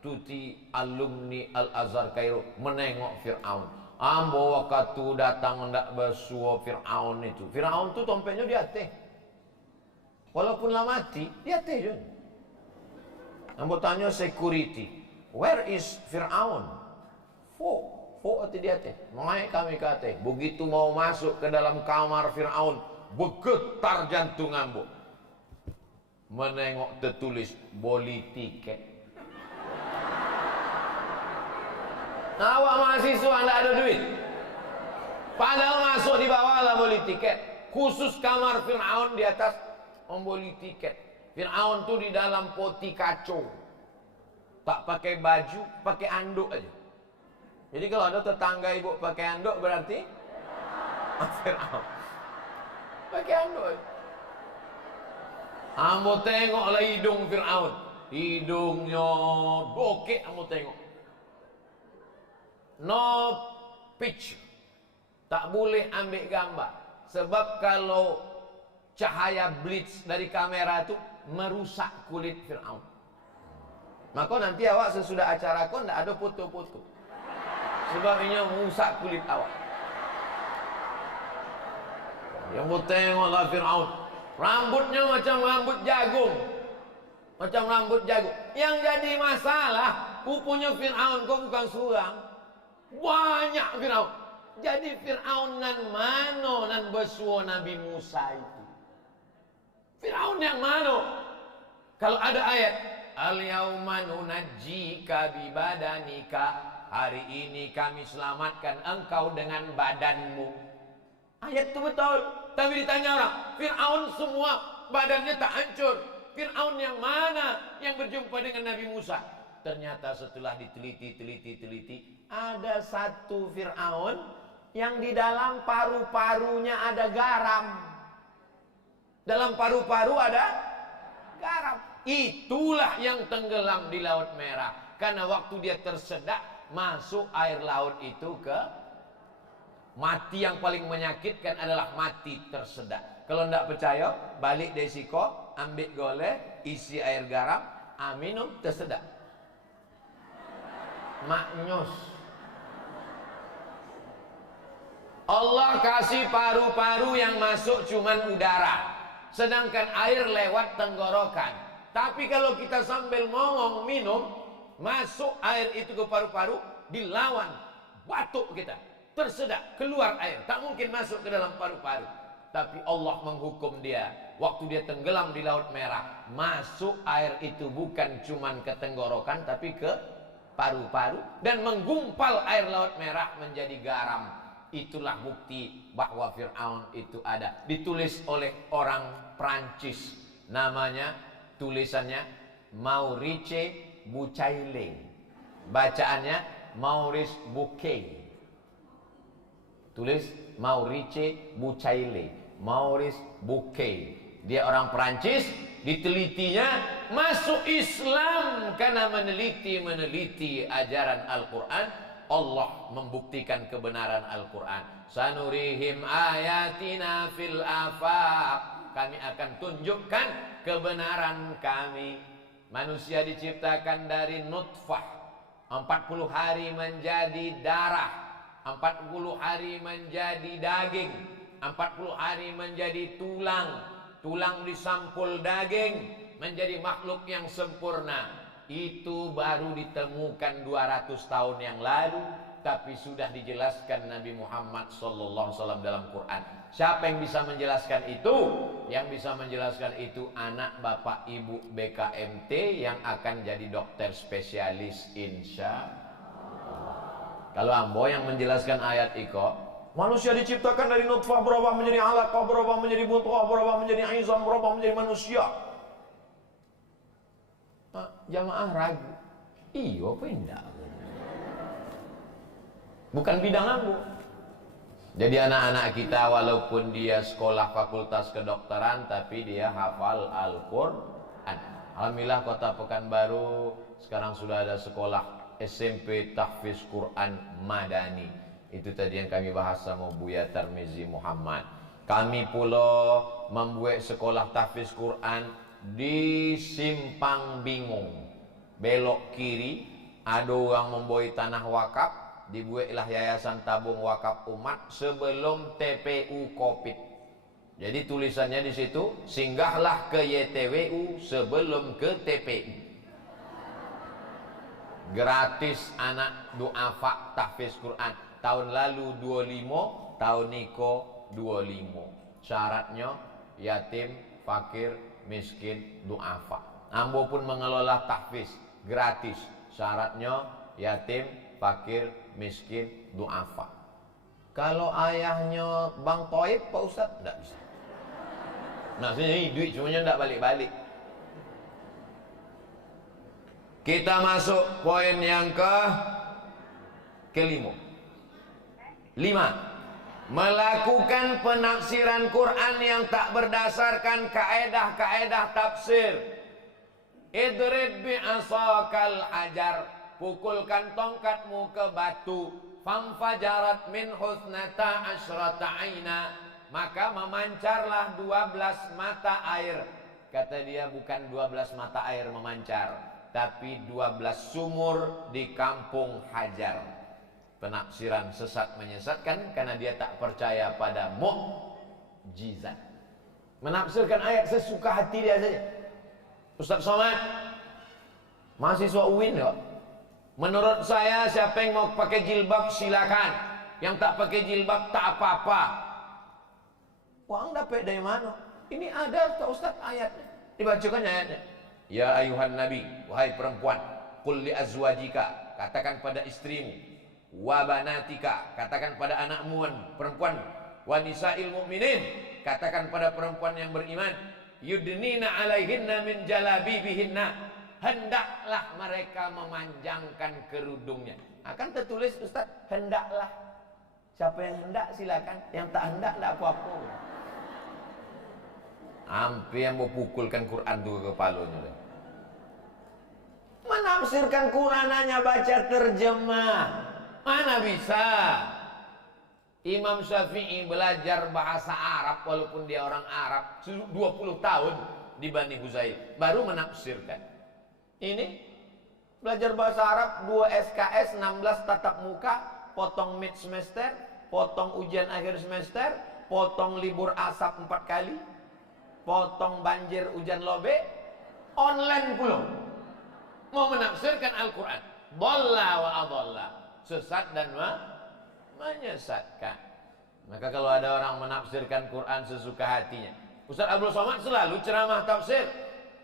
Tuti alumni Al-Azhar Kairo menengok Fir'aun. Ambo waktu datang ndak bersuah Fir'aun itu. Fir'aun itu tompetnya di atas. Walaupun lah mati, di atas je. Ambo tanya security, where is Fir'aun? Fo di atas. Naik kami ke atas. Begitu mau masuk ke dalam kamar Fir'aun, bergetar jantung ambo. Menengok tertulis beli tiket. Nah, awak mahasiswa tidak ada duit. Padahal masuk di bawah lah beli tiket. Khusus kamar Fir'aun di atas membeli tiket. Fir'aun tuh di dalam poti kacau. Tak pakai baju, pakai anduk aja. Jadi kalau ada tetangga ibu pakai anduk berarti Fir'aun. Pakai anduk aja. Ambo tengoklah hidung Fir'aun. Hidungnya bokek ambo tengok. No picture. Tak boleh ambil gambar. Sebab kalau cahaya blitz dari kamera itu merusak kulit Fir'aun. Maka nanti awak sesudah acara kau tidak ada foto-foto. sebab ini merusak kulit awak. Yang mau tengoklah Fir'aun, rambutnya macam rambut jagung, macam rambut jagung. Yang jadi masalah, pupunya Fir'aun kok bukan seorang, banyak Fir'aun. Jadi Fir'aun nan mano nan besuo Nabi Musa itu? Fir'aun yang mano? Kalau ada ayat al-yauma nunajjika bi badanika, hari ini kami selamatkan engkau dengan badanmu. Ayat itu betul. Tapi ditanya orang, Fir'aun semua badannya tak hancur. Fir'aun yang mana yang berjumpa dengan Nabi Musa? Ternyata setelah diteliti, ada satu Fir'aun yang di dalam paru-parunya ada garam. Dalam paru-paru ada garam. Itulah yang tenggelam di Laut Merah. Karena waktu dia tersedak, masuk air laut itu ke mati. Yang paling menyakitkan adalah mati tersedak. Kalau tidak percaya, balik desiko, ambil gole, isi air garam, minum, tersedak. Maknyus. Allah kasih paru-paru yang masuk cuman udara, sedangkan air lewat tenggorokan. Tapi kalau kita sambil ngomong minum, masuk air itu ke paru-paru, dilawan batuk kita, tersedak, keluar air, tak mungkin masuk ke dalam paru-paru. Tapi Allah menghukum dia. Waktu dia tenggelam di Laut Merah, masuk air itu bukan cuman ke tenggorokan, tapi ke paru-paru, dan menggumpal air Laut Merah menjadi garam. Itulah bukti bahwa Fir'aun itu ada. Ditulis oleh orang Prancis, namanya, tulisannya Maurice Bucaille, bacaannya Maurice Bucaille. Tulis Maurice Bucaille, Maurice Bucaille. Dia orang Prancis, ditelitinya masuk Islam karena meneliti ajaran Al-Quran. Allah membuktikan kebenaran Al-Quran. Sanurihim ayatina fil afaq. Kami akan tunjukkan kebenaran kami. Manusia diciptakan dari nutfah, 40 hari menjadi darah, 40 hari menjadi daging, 40 hari menjadi tulang, tulang disampul daging, menjadi makhluk yang sempurna. Itu baru ditemukan 200 tahun yang lalu, tapi sudah dijelaskan Nabi Muhammad SAW dalam Quran. Siapa yang bisa menjelaskan itu? Yang bisa menjelaskan itu anak bapak ibu BKMT yang akan jadi dokter spesialis, insya Allah. Kalau ambo yang menjelaskan ayat iko, manusia diciptakan dari nutfah, berubah menjadi alaqah, berubah menjadi mudghah, berubah menjadi izam, berubah menjadi manusia. Jamaah ragu, iyo apa indah, bukan bidang aku. Jadi anak-anak kita walaupun dia sekolah fakultas kedokteran, tapi dia hafal Al-Quran. Alhamdulillah Kota Pekanbaru sekarang sudah ada sekolah SMP Tahfiz Quran Madani. Itu tadi yang kami bahas sama Buya Tarmizi Muhammad. Kami pula membuat sekolah Tahfiz Quran di Simpang Bingung, belok kiri ada orang memboi tanah wakaf, dibuatlah yayasan tabung wakaf umat sebelum TPU Covid. Jadi tulisannya di situ, singgahlah ke YTWU sebelum ke TPU. Gratis anak duafa tahfiz Quran. Tahun lalu 25, tahun niko 25. Syaratnya yatim, fakir, miskin, duafa. Ambo pun mengelola tahfiz gratis. Syaratnya yatim, fakir, miskin, duafa. Kalau ayahnya Bang Toib, Pak Ustaz, tidak bisa. Maksudnya ini duit semuanya tidak balik-balik. Kita masuk poin yang kelima. 5. Melakukan penafsiran Quran yang tak berdasarkan kaedah-kaedah tafsir. Idrib bi'asakal hajar, pukulkan tongkatmu ke batu. Famfajarat min husnata asyrata aina, maka memancarlah 12 mata air. Kata dia bukan 12 mata air memancar, tapi 12 sumur di kampung Hajar. Penafsiran sesat menyesatkan karena dia tak percaya pada mukjizat. Menafsirkan ayat sesuka hati dia saja. Ustaz Somad, mahasiswa UIN kok. Menurut saya siapa yang mau pakai jilbab silakan. Yang tak pakai jilbab tak apa-apa. Wah, dapat dari mana? Ini ada Ustaz ayatnya. Dibacakan ayatnya. Ya ayuhan nabi, wahai perempuan, qul li azwajika, katakan pada istrimu, wa banatika, katakan pada anakmu perempuan, wa nisa'il mu'minin, katakan pada perempuan yang beriman, yudnina alaihinna min jalabibihinna, hendaklah mereka memanjangkan kerudungnya. Akan tertulis Ustaz, hendaklah. Siapa yang hendak silakan, yang tak hendak tak apa-apa. Hampir yang mau pukulkan Quran tu ke kepalanya. Menafsirkan Quran hanya baca terjemah. Mana bisa? Imam Syafi'i belajar bahasa Arab walaupun dia orang Arab 20 tahun di Bani Huzail baru menafsirkan. Ini belajar bahasa Arab 2 SKS 16 tatap muka, potong mid semester, potong ujian akhir semester, potong libur asap 4 kali, potong banjir hujan lobe, online pula. Mau menafsirkan Al-Quran, dhalla wa adalla, sesat dan menyesatkan. Maka kalau ada orang menafsirkan Quran sesuka hatinya, Ustaz Abdul Somad selalu ceramah tafsir.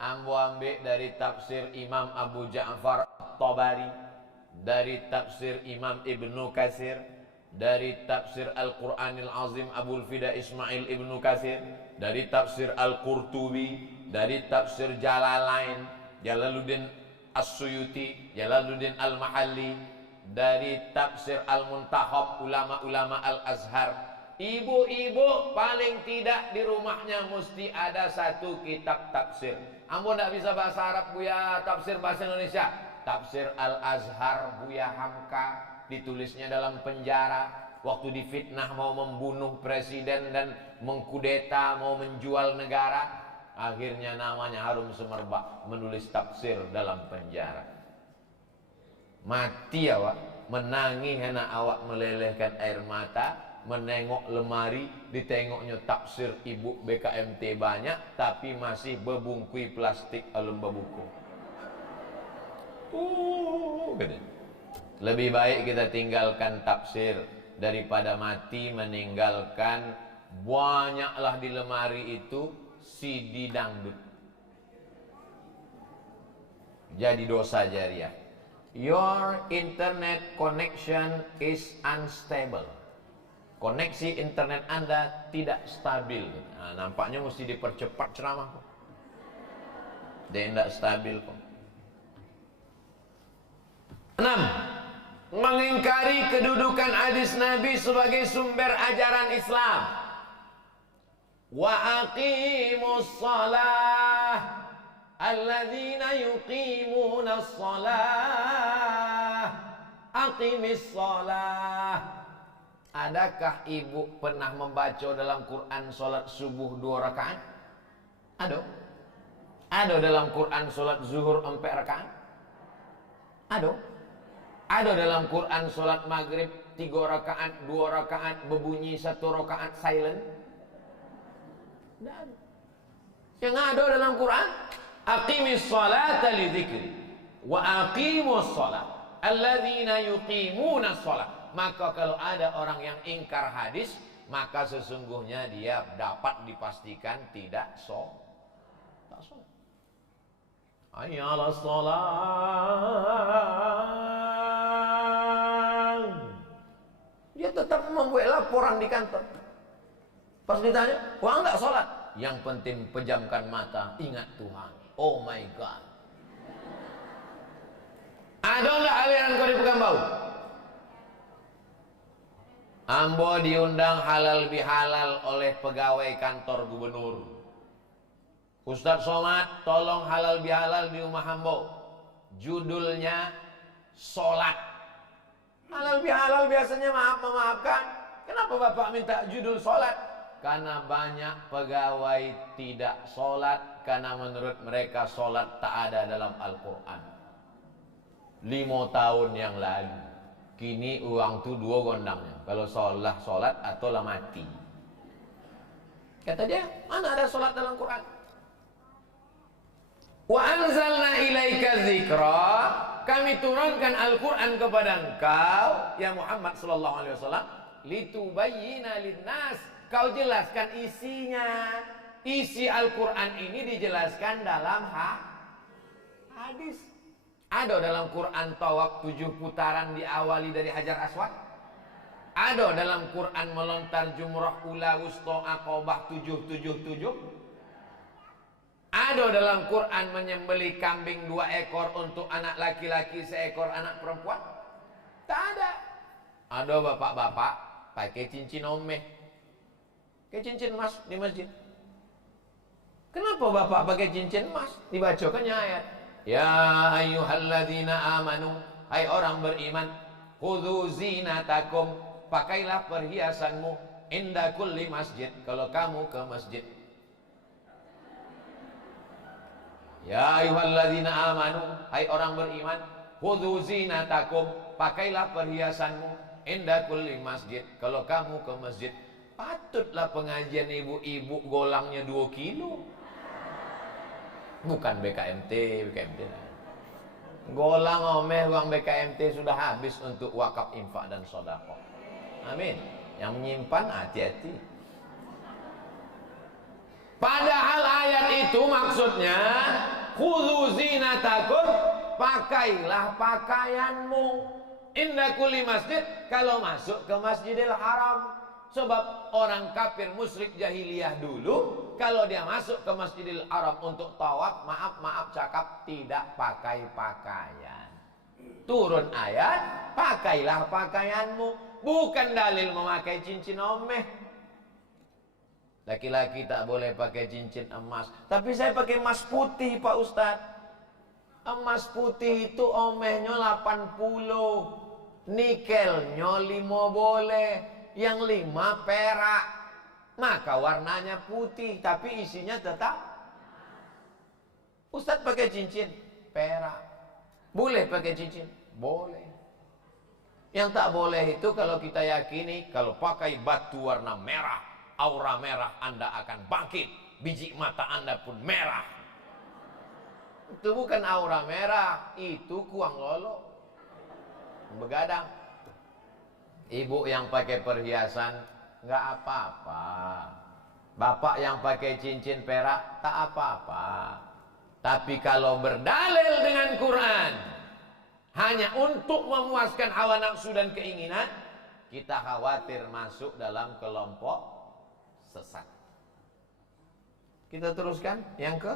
Ambo ambil dari tafsir Imam Abu Ja'far At-Tabari, dari tafsir Imam Ibnu Katsir, dari tafsir Al-Quranil Azim Abul Fida Ismail Ibnu Katsir, dari tafsir Al-Qurtubi, dari tafsir Jalalain, Jalaluddin As-Suyuti, Jalaluddin Al-Mahalli, dari tafsir Al-Muntakhab ulama-ulama Al-Azhar. Ibu-ibu paling tidak di rumahnya mesti ada satu kitab tafsir. Ambo tidak bisa bahasa Arab, Buya tafsir bahasa Indonesia. Tafsir Al-Azhar Buya Hamka, ditulisnya dalam penjara waktu difitnah mau membunuh presiden dan mengkudeta, mau menjual negara. Akhirnya namanya harum semerbak menulis tafsir dalam penjara. Mati awak, menangis anak awak melelehkan air mata, menengok lemari, ditengoknya tafsir ibu BKMT banyak, tapi masih bebungkui plastik lembar buku. Lebih baik kita tinggalkan tafsir daripada mati meninggalkan banyaklah di lemari itu CD dangdut. Jadi dosa jariah. Your internet connection is unstable. Koneksi internet Anda tidak stabil. Nah, nampaknya mesti dipercepat ceramah kok. Dia tidak stabil kok. 6. Mengingkari kedudukan hadis Nabi sebagai sumber ajaran Islam. Wa aqimus shalah alladzina yuqimuna shalah aqimis shalah. Adakah ibu pernah membaca dalam Quran salat subuh 2 rakaat? Ada. Ada dalam Quran salat zuhur 4 rakaat? Ada. Ada dalam Quran salat maghrib 3 rakaat, 2 rakaat berbunyi, 1 rakaat silent? Tidak ada. Yang ada dalam Quran, aqimis salata li dzikri wa aqimus salat alladzina yuqimuna salat. Maka kalau ada orang yang ingkar hadis, maka sesungguhnya dia dapat dipastikan tidak tak salat. Hayya 'alas salat. Dia tetap membuat laporan di kantor. Pas ditanya, wah enggak sholat. Yang penting pejamkan mata, ingat Tuhan. Oh my God. Ada enggak aliran kau di Pekanbaru? Ambo diundang halal bihalal oleh pegawai kantor gubernur. Ustaz Somad, tolong halal bihalal di rumah Ambo. Judulnya sholat. Halal bihalal biasanya memaafkan. Kenapa Bapak minta judul sholat? Karena banyak pegawai tidak sholat karena menurut mereka sholat tak ada dalam Al-Quran. 5 tahun yang lalu Kini uang tuh 2 gondangnya. Kalau sholat atau lah mati. Kata dia, mana ada sholat dalam Quran? Wa anzalna ilaika dzikra, kami turunkan Al-Quran kepada engkau ya Muhammad sallallahu alaihi wasallam, litubayyina linnas, kau jelaskan isinya. Isi Al-Quran ini dijelaskan dalam hadis. Ada dalam Quran tawaf 7 putaran diawali dari Hajar Aswad? Ada dalam Quran melontar jumrah ula wusta aqabah 777? Ada dalam Quran menyembelih kambing 2 ekor untuk anak laki-laki, 1 ekor anak perempuan? Tak ada. Ada bapak-bapak pakai cincin omeh, pakai cincin emas di masjid. Kenapa bapak pakai cincin emas? Dibacakannya ayat, ya ayyuhalladzina amanu, hai orang beriman, khudzu zinatakum, pakailah perhiasanmu, inda kulli masjid, kalau kamu ke masjid. Ya ayyuhalladzina amanu, hai orang beriman, khudzu zinatakum, pakailah perhiasanmu, inda kulli masjid, kalau kamu ke masjid. Patutlah pengajian ibu-ibu golangnya 2 kilo. Bukan BKMT. Golang omeh uang BKMT sudah habis untuk wakaf, infak dan sedekah. Amin. Yang menyimpan hati-hati. Padahal ayat itu maksudnya khudzu zinatakum, pakailah pakaianmu, inda kulli masjid, kalau masuk ke Masjidil Haram. Sebab orang kafir musyrik jahiliyah dulu, kalau dia masuk ke Masjidil Haram untuk tawaf, maaf cakap, tidak pakai pakaian. Turun ayat, pakailah pakaianmu, bukan dalil memakai cincin omeh. Laki-laki tak boleh pakai cincin emas, tapi saya pakai emas putih Pak Ustadz. Emas putih itu omehnya 80, nikelnya 5 boleh, yang 5 perak, maka warnanya putih tapi isinya tetap. Ustadz pakai cincin perak, boleh pakai cincin? Boleh. Yang tak boleh itu kalau kita yakini kalau pakai batu warna merah, aura merah Anda akan bangkit, biji mata Anda pun merah. Itu bukan aura merah, itu kuang lolo, begadang. Ibu yang pakai perhiasan nggak apa-apa. Bapak yang pakai cincin perak tak apa-apa. Tapi kalau berdalil dengan Quran hanya untuk memuaskan hawa nafsu dan keinginan, kita khawatir masuk dalam kelompok sesat. Kita teruskan yang ke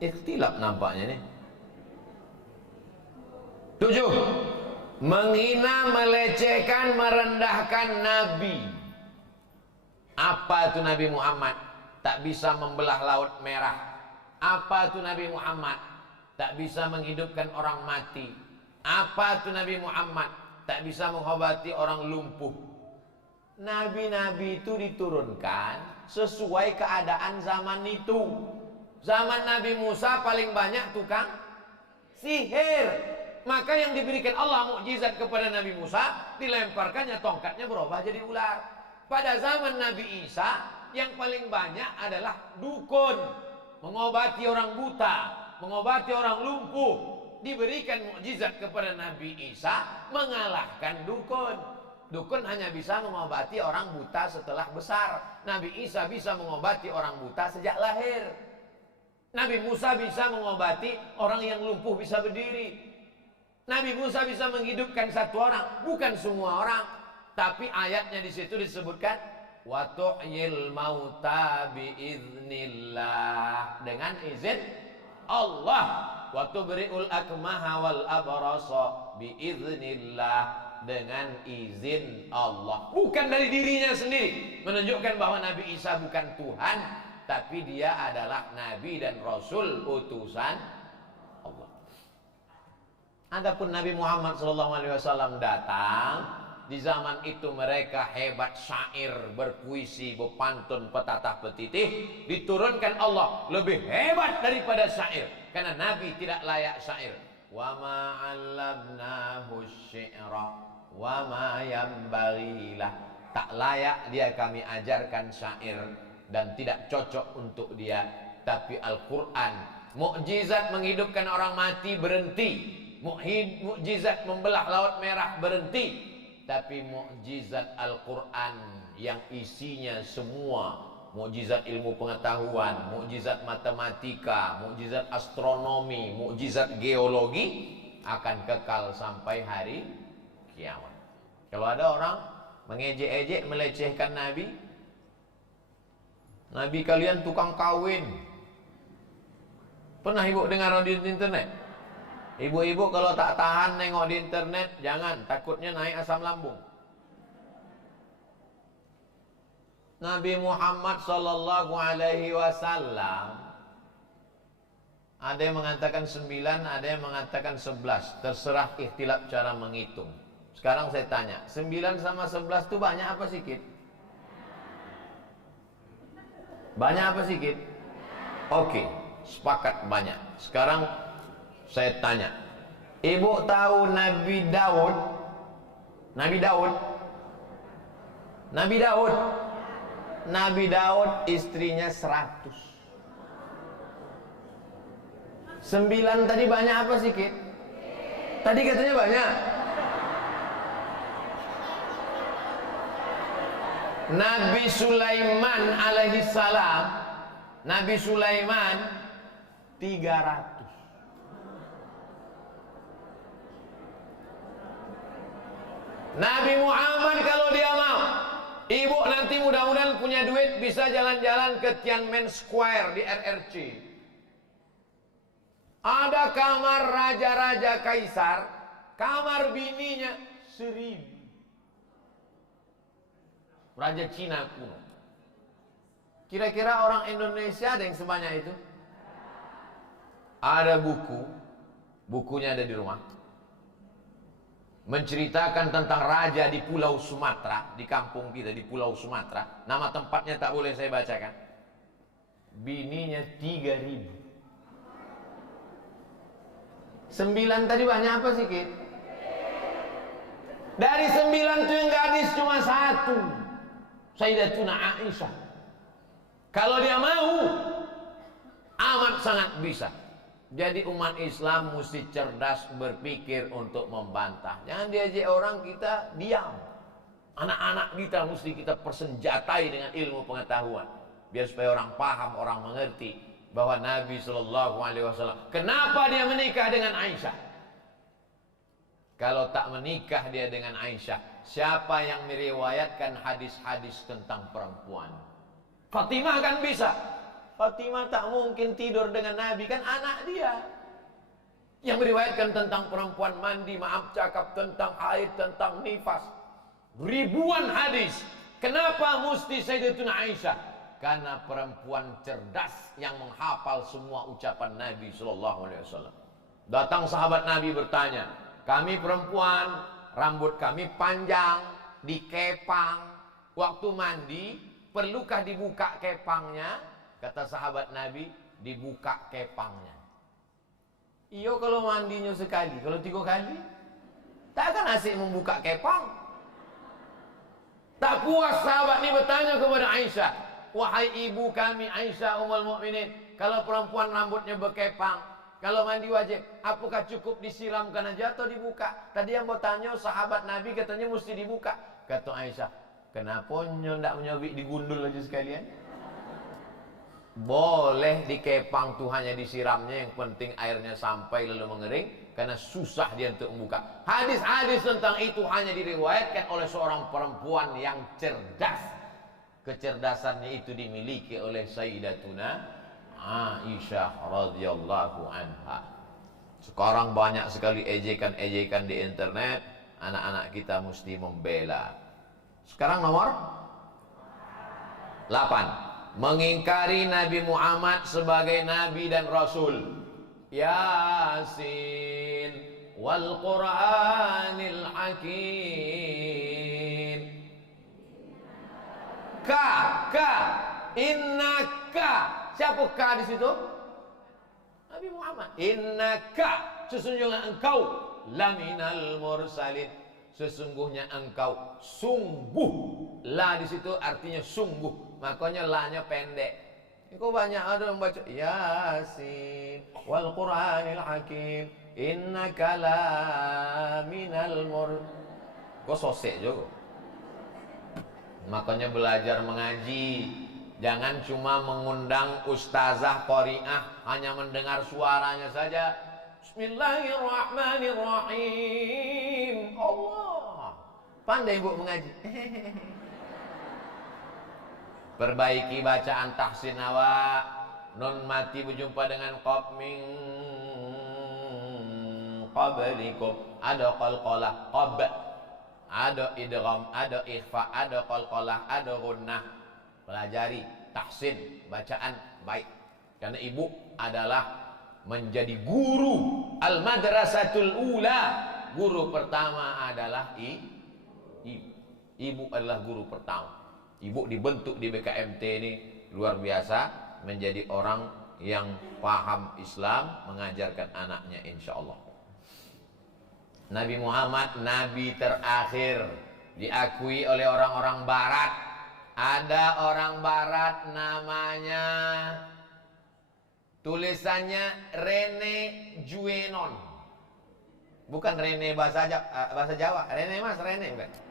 ikhtilaf nampaknya nih. 7. Menghina, melecehkan, merendahkan Nabi. Apa itu Nabi Muhammad? Tak bisa membelah laut merah. Apa itu Nabi Muhammad? Tak bisa menghidupkan orang mati. Apa itu Nabi Muhammad? Tak bisa mengobati orang lumpuh. Nabi-nabi itu diturunkan sesuai keadaan zaman itu. Zaman Nabi Musa paling banyak tukang sihir. Maka yang diberikan Allah mukjizat kepada Nabi Musa, dilemparkannya tongkatnya berubah jadi ular. Pada zaman Nabi Isa, yang paling banyak adalah dukun, mengobati orang buta, mengobati orang lumpuh. Diberikan mukjizat kepada Nabi Isa, mengalahkan dukun. Dukun hanya bisa mengobati orang buta setelah besar. Nabi Isa bisa mengobati orang buta sejak lahir. Nabi Musa bisa mengobati orang yang lumpuh bisa berdiri. Nabi Musa bisa menghidupkan 1 orang, bukan semua orang. Tapi ayatnya di situ disebutkan wa tuhyil mauta biiznillah, dengan izin Allah. Wa tubri'ul akmaha wal abrasa biiznillah, dengan izin Allah. Bukan dari dirinya sendiri, menunjukkan bahwa Nabi Isa bukan Tuhan, tapi dia adalah Nabi dan Rasul utusan Allah. Adapun Nabi Muhammad SAW datang, di zaman itu mereka hebat syair, berpuisi, berpantun, petatah petitih. Diturunkan Allah lebih hebat daripada syair, karena Nabi tidak layak syair. wa ma 'allamnahu syi'ra wa ma yanbaghi lah. Tak layak dia kami ajarkan syair dan tidak cocok untuk dia. Tapi Al-Quran, mukjizat menghidupkan orang mati berhenti, mukjizat membelah laut merah berhenti. Tapi mukjizat Al-Quran yang isinya semua mukjizat ilmu pengetahuan, mukjizat matematika, mukjizat astronomi, mukjizat geologi akan kekal sampai hari kiamat. Kalau ada orang mengejek-ejek, melecehkan Nabi, Nabi kalian tukang kawin. Pernah ibu dengar di internet? Ibu-ibu kalau tak tahan nengok di internet, jangan, takutnya naik asam lambung. Nabi Muhammad sallallahu alaihi wasallam ada yang mengatakan 9, ada yang mengatakan 11, terserah ikhtilaf cara menghitung. Sekarang saya tanya, 9 sama 11 itu banyak apa sedikit? Banyak apa sedikit? Oke, sepakat banyak. Sekarang saya tanya, ibu tahu Nabi Daud? Nabi Daud? Nabi Daud? Nabi Daud istrinya 100. 9 tadi banyak apa sedikit? Tadi katanya banyak. Nabi Sulaiman alaihi salam, Nabi Sulaiman 300. Nabi Muhammad kalau dia mau, ibu nanti mudah-mudahan punya duit bisa jalan-jalan ke Tiananmen Square di RRC. Ada kamar raja-raja kaisar, kamar bininya 1000. Raja Cina kuno. Kira-kira orang Indonesia ada yang sebanyak itu? Ada buku, bukunya ada di rumah, menceritakan tentang raja di Pulau Sumatera, di kampung kita di Pulau Sumatera. Nama tempatnya tak boleh saya bacakan. Bininya 3000. 9 tadi banyak apa sedikit? Dari 9 itu yang gadis cuma 1, Sayyidatuna Aisyah. Kalau dia mau, amat sangat bisa. Jadi umat Islam mesti cerdas berpikir untuk membantah. Jangan diajak orang, kita diam. Anak-anak kita mesti kita persenjatai dengan ilmu pengetahuan, biar supaya orang paham, orang mengerti bahwa Nabi SAW, kenapa dia menikah dengan Aisyah? Kalau tak menikah dia dengan Aisyah, siapa yang meriwayatkan hadis-hadis tentang perempuan? Fatimah kan bisa. Fatimah tak mungkin tidur dengan Nabi, kan anak dia. Yang meriwayatkan tentang perempuan mandi, maaf cakap tentang haid, tentang nifas, ribuan hadis. Kenapa mesti Sayyidatuna Aisyah? Karena perempuan cerdas yang menghafal semua ucapan Nabi SAW. Datang sahabat Nabi bertanya, kami perempuan, rambut kami panjang, dikepang. Waktu mandi, perlukah dibuka kepangnya? Kata sahabat Nabi, dibuka kepangnya. Iyo kalau mandinya sekali, kalau 3 kali, tak akan asik membuka kepang. Tak puas sahabat ini bertanya kepada Aisyah, wahai ibu kami Aisyah Ummul Mukminin, kalau perempuan rambutnya berkepang, kalau mandi wajib, apakah cukup disiramkan aja atau dibuka? Tadi yang mau tanya sahabat Nabi katanya mesti dibuka. Kata Aisyah, kenapa ndak menyobik digundul aja sekalian? Boleh dikepang tuh hanya disiramnya, yang penting airnya sampai lalu mengering, karena susah dia untuk membuka. Hadis-hadis tentang itu hanya diriwayatkan oleh seorang perempuan yang cerdas. Kecerdasannya itu dimiliki oleh Sayyidatuna Aisyah radhiyallahu anha. Sekarang banyak sekali ejekan-ejekan di internet, anak-anak kita mesti membela. Sekarang nomor 8, mengingkari Nabi Muhammad sebagai Nabi dan Rasul. Yasin wal Qur'anil Hakim. Innaka. Siapa ka di situ? Nabi Muhammad. Innaka sesungguhnya engkau laminal mursalin, sesungguhnya engkau sungguh. La di situ artinya sungguh, makanya la-nya pendek. Kok banyak ada yang baca Yasin wal Qur'anil Hakim innaka laminal kok sosek juga. Makanya belajar mengaji, jangan cuma mengundang ustazah qari'ah hanya mendengar suaranya saja. Bismillahirrahmanirrahim. Allah, pandai ibu mengaji. Perbaiki bacaan tahsin awak. Nun mati berjumpa dengan qaf min qablikum. Ada qalqalah qab, ada idgham, ada ikhfa, ada qalqalah, ada gunnah. Pelajari tahsin bacaan baik, karena ibu adalah menjadi guru al-madrasatul ula. Guru pertama adalah ibu. Ibu adalah guru pertama. Ibu dibentuk di BKMT ini luar biasa, menjadi orang yang paham Islam, mengajarkan anaknya insya Allah. Nabi Muhammad nabi terakhir, diakui oleh orang-orang barat. Ada orang barat namanya, tulisannya Rene Juenon. Bukan Rene bahasa Jawa. Rene mas, Rene bukan.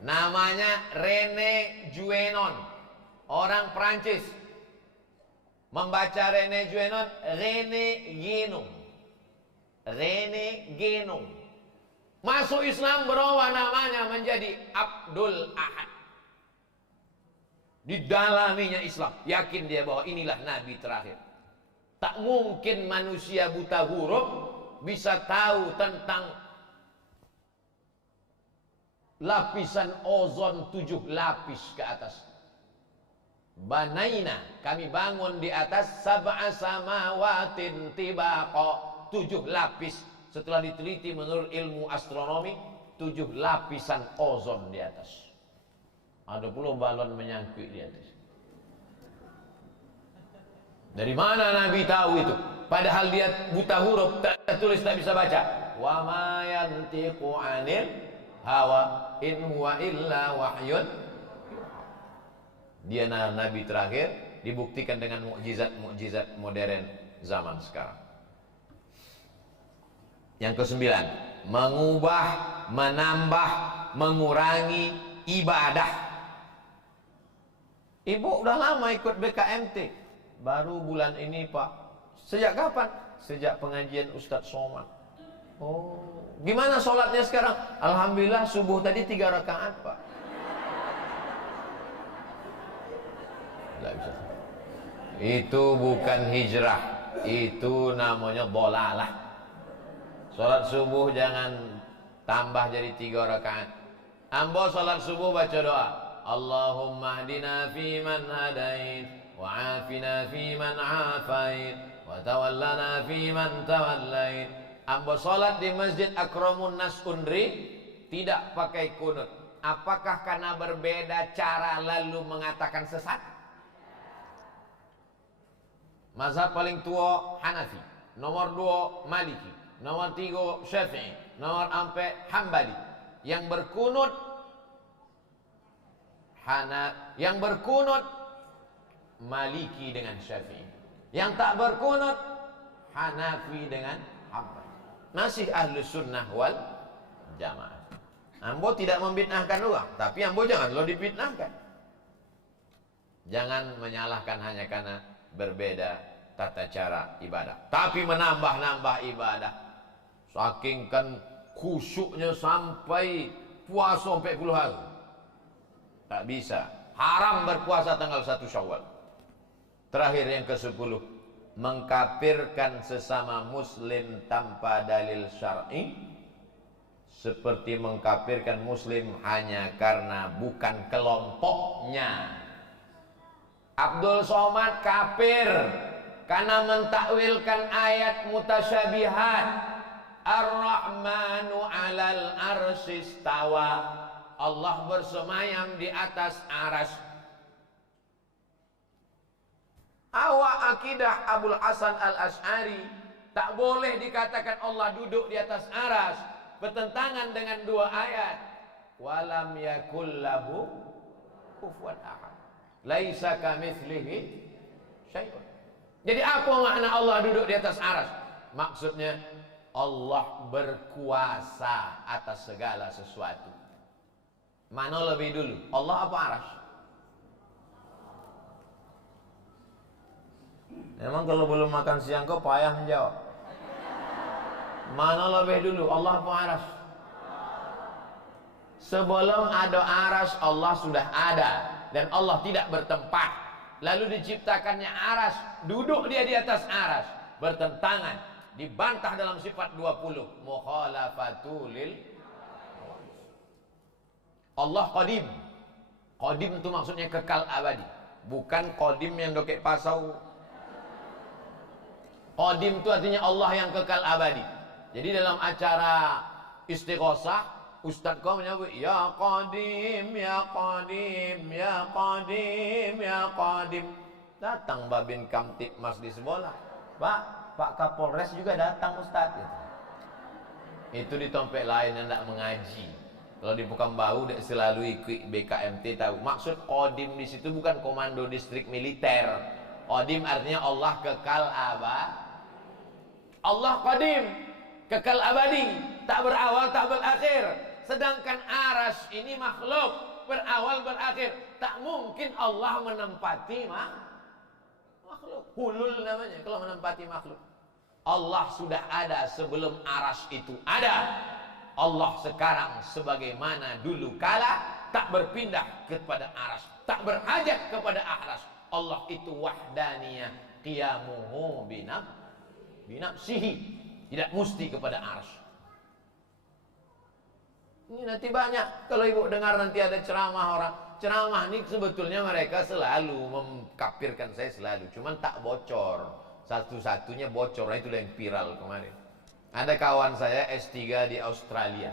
Namanya Rene Juenon, orang Prancis. Membaca Rene Juenon, Rene Guénon. Rene Guénon. Masuk Islam, berubah namanya menjadi Abdul Ahad. Didalaminya Islam, yakin dia bahwa inilah Nabi terakhir. Tak mungkin manusia buta huruf bisa tahu tentang lapisan ozon 7 lapis ke atas. Banaina, kami bangun di atas sab'a samawatin tibaqa, 7 lapis. Setelah diteliti menurut ilmu astronomi, 7 lapisan ozon di atas. Ada pula balon menyangkut di atas. Dari mana Nabi tahu itu? Padahal dia buta huruf, tak tulis, tak bisa baca. Wa ma yantiqu 'anil hawa in huwa illa wahyun. Dia nabi terakhir, dibuktikan dengan mukjizat-mukjizat modern zaman sekarang. Yang kesembilan, mengubah, menambah, mengurangi ibadah. Ibu udah lama ikut BKMT, baru bulan ini Pak. Sejak kapan? Sejak pengajian Ustadz Somad. Oh, gimana sholatnya sekarang? Alhamdulillah subuh tadi 3 rakaat Pak. Nggak bisa. Itu bukan hijrah, itu namanya dolalah. Sholat subuh jangan tambah jadi 3 rakaat. Ambo sholat subuh baca doa, Allahumma hdina fiman hadait, wa afina fiman afait, wa tawallana fiman tawallait. Ambo sholat di Masjid Akramun Nas Undri tidak pakai kunut. Apakah karena berbeda cara lalu mengatakan sesat? Mazhab paling tua Hanafi, nomor 2 Maliki, nomor 3 Syafi'i, nomor 4 Hambali. Yang berkunut Maliki dengan Syafi'i. Yang tak berkunut Hanafi dengan Hambali. Masih ahlu sunnah wal jamaah. Ambo tidak membid'ahkan orang, tapi ambo jangan lo dibid'ahkan. Jangan menyalahkan hanya karena berbeda tata cara ibadah, tapi menambah-nambah ibadah. Saking kan khusyuknya sampai puasa 40 hari. Tak bisa. Haram berpuasa tanggal 1 Syawal. Terakhir yang ke-10, mengkafirkan sesama muslim tanpa dalil syar'i, seperti mengkafirkan muslim hanya karena bukan kelompoknya. Abdul Somad kafir karena mentakwilkan ayat mutasyabihat. Ar-Rahmanu 'alal arsy istawa. Allah bersemayam di atas aras. Awak akidah Abul Hasan Al-Asy'ari Tak boleh dikatakan Allah duduk di atas aras, bertentangan dengan dua ayat. Walam yakul lahu kufuwan ahad. Laisa kamitslihi syai'un. Jadi apa makna Allah duduk di atas aras? Maksudnya Allah berkuasa atas segala sesuatu. Mana lebih dulu? Allah apa aras? Memang kalau belum makan siang kau payah menjawab. Mana lebih dulu? Allah apa aras? Sebelum ada aras, Allah sudah ada. Dan Allah tidak bertempat. Lalu diciptakannya aras, duduk dia di atas aras, bertentangan, dibantah dalam sifat 20, mukhalafatulil. Allah qadim. Qadim itu maksudnya kekal abadi, bukan qadim yang dokek pasau. Qadim itu artinya Allah yang kekal abadi. Jadi dalam acara istighosah, ustaz kau menyebut ya qadim, ya qadim, ya qadim, ya qadim. Datang Babin Kamtipmas di sebelah. Pak Kapolres juga datang ustaz. Itu di tempat lain yang tidak mengaji. Kalau di Pekanbaru tidak selalu ikut BKMT tahu. Maksud qadim di situ bukan komando distrik militer. Qadim artinya Allah kekal abadi. Allah qadim, kekal abadi, tak berawal tak berakhir. Sedangkan aras ini makhluk, berawal berakhir. Tak mungkin Allah menempati makhluk. Hulul namanya kalau menempati makhluk. Allah sudah ada sebelum aras itu ada. Allah sekarang sebagaimana dulu kala tak berpindah kepada aras, tak berhajat kepada aras. Allah itu wahdaniyah, qiyamuhu binafsihi, tidak mesti kepada aras. Ini nanti banyak kalau ibu dengar nanti ada ceramah orang. Ceramah ini sebetulnya mereka selalu mengkafirkan saya selalu, cuman tak bocor. Satu-satunya bocor, itu yang viral kemarin. Ada kawan saya S3 di Australia.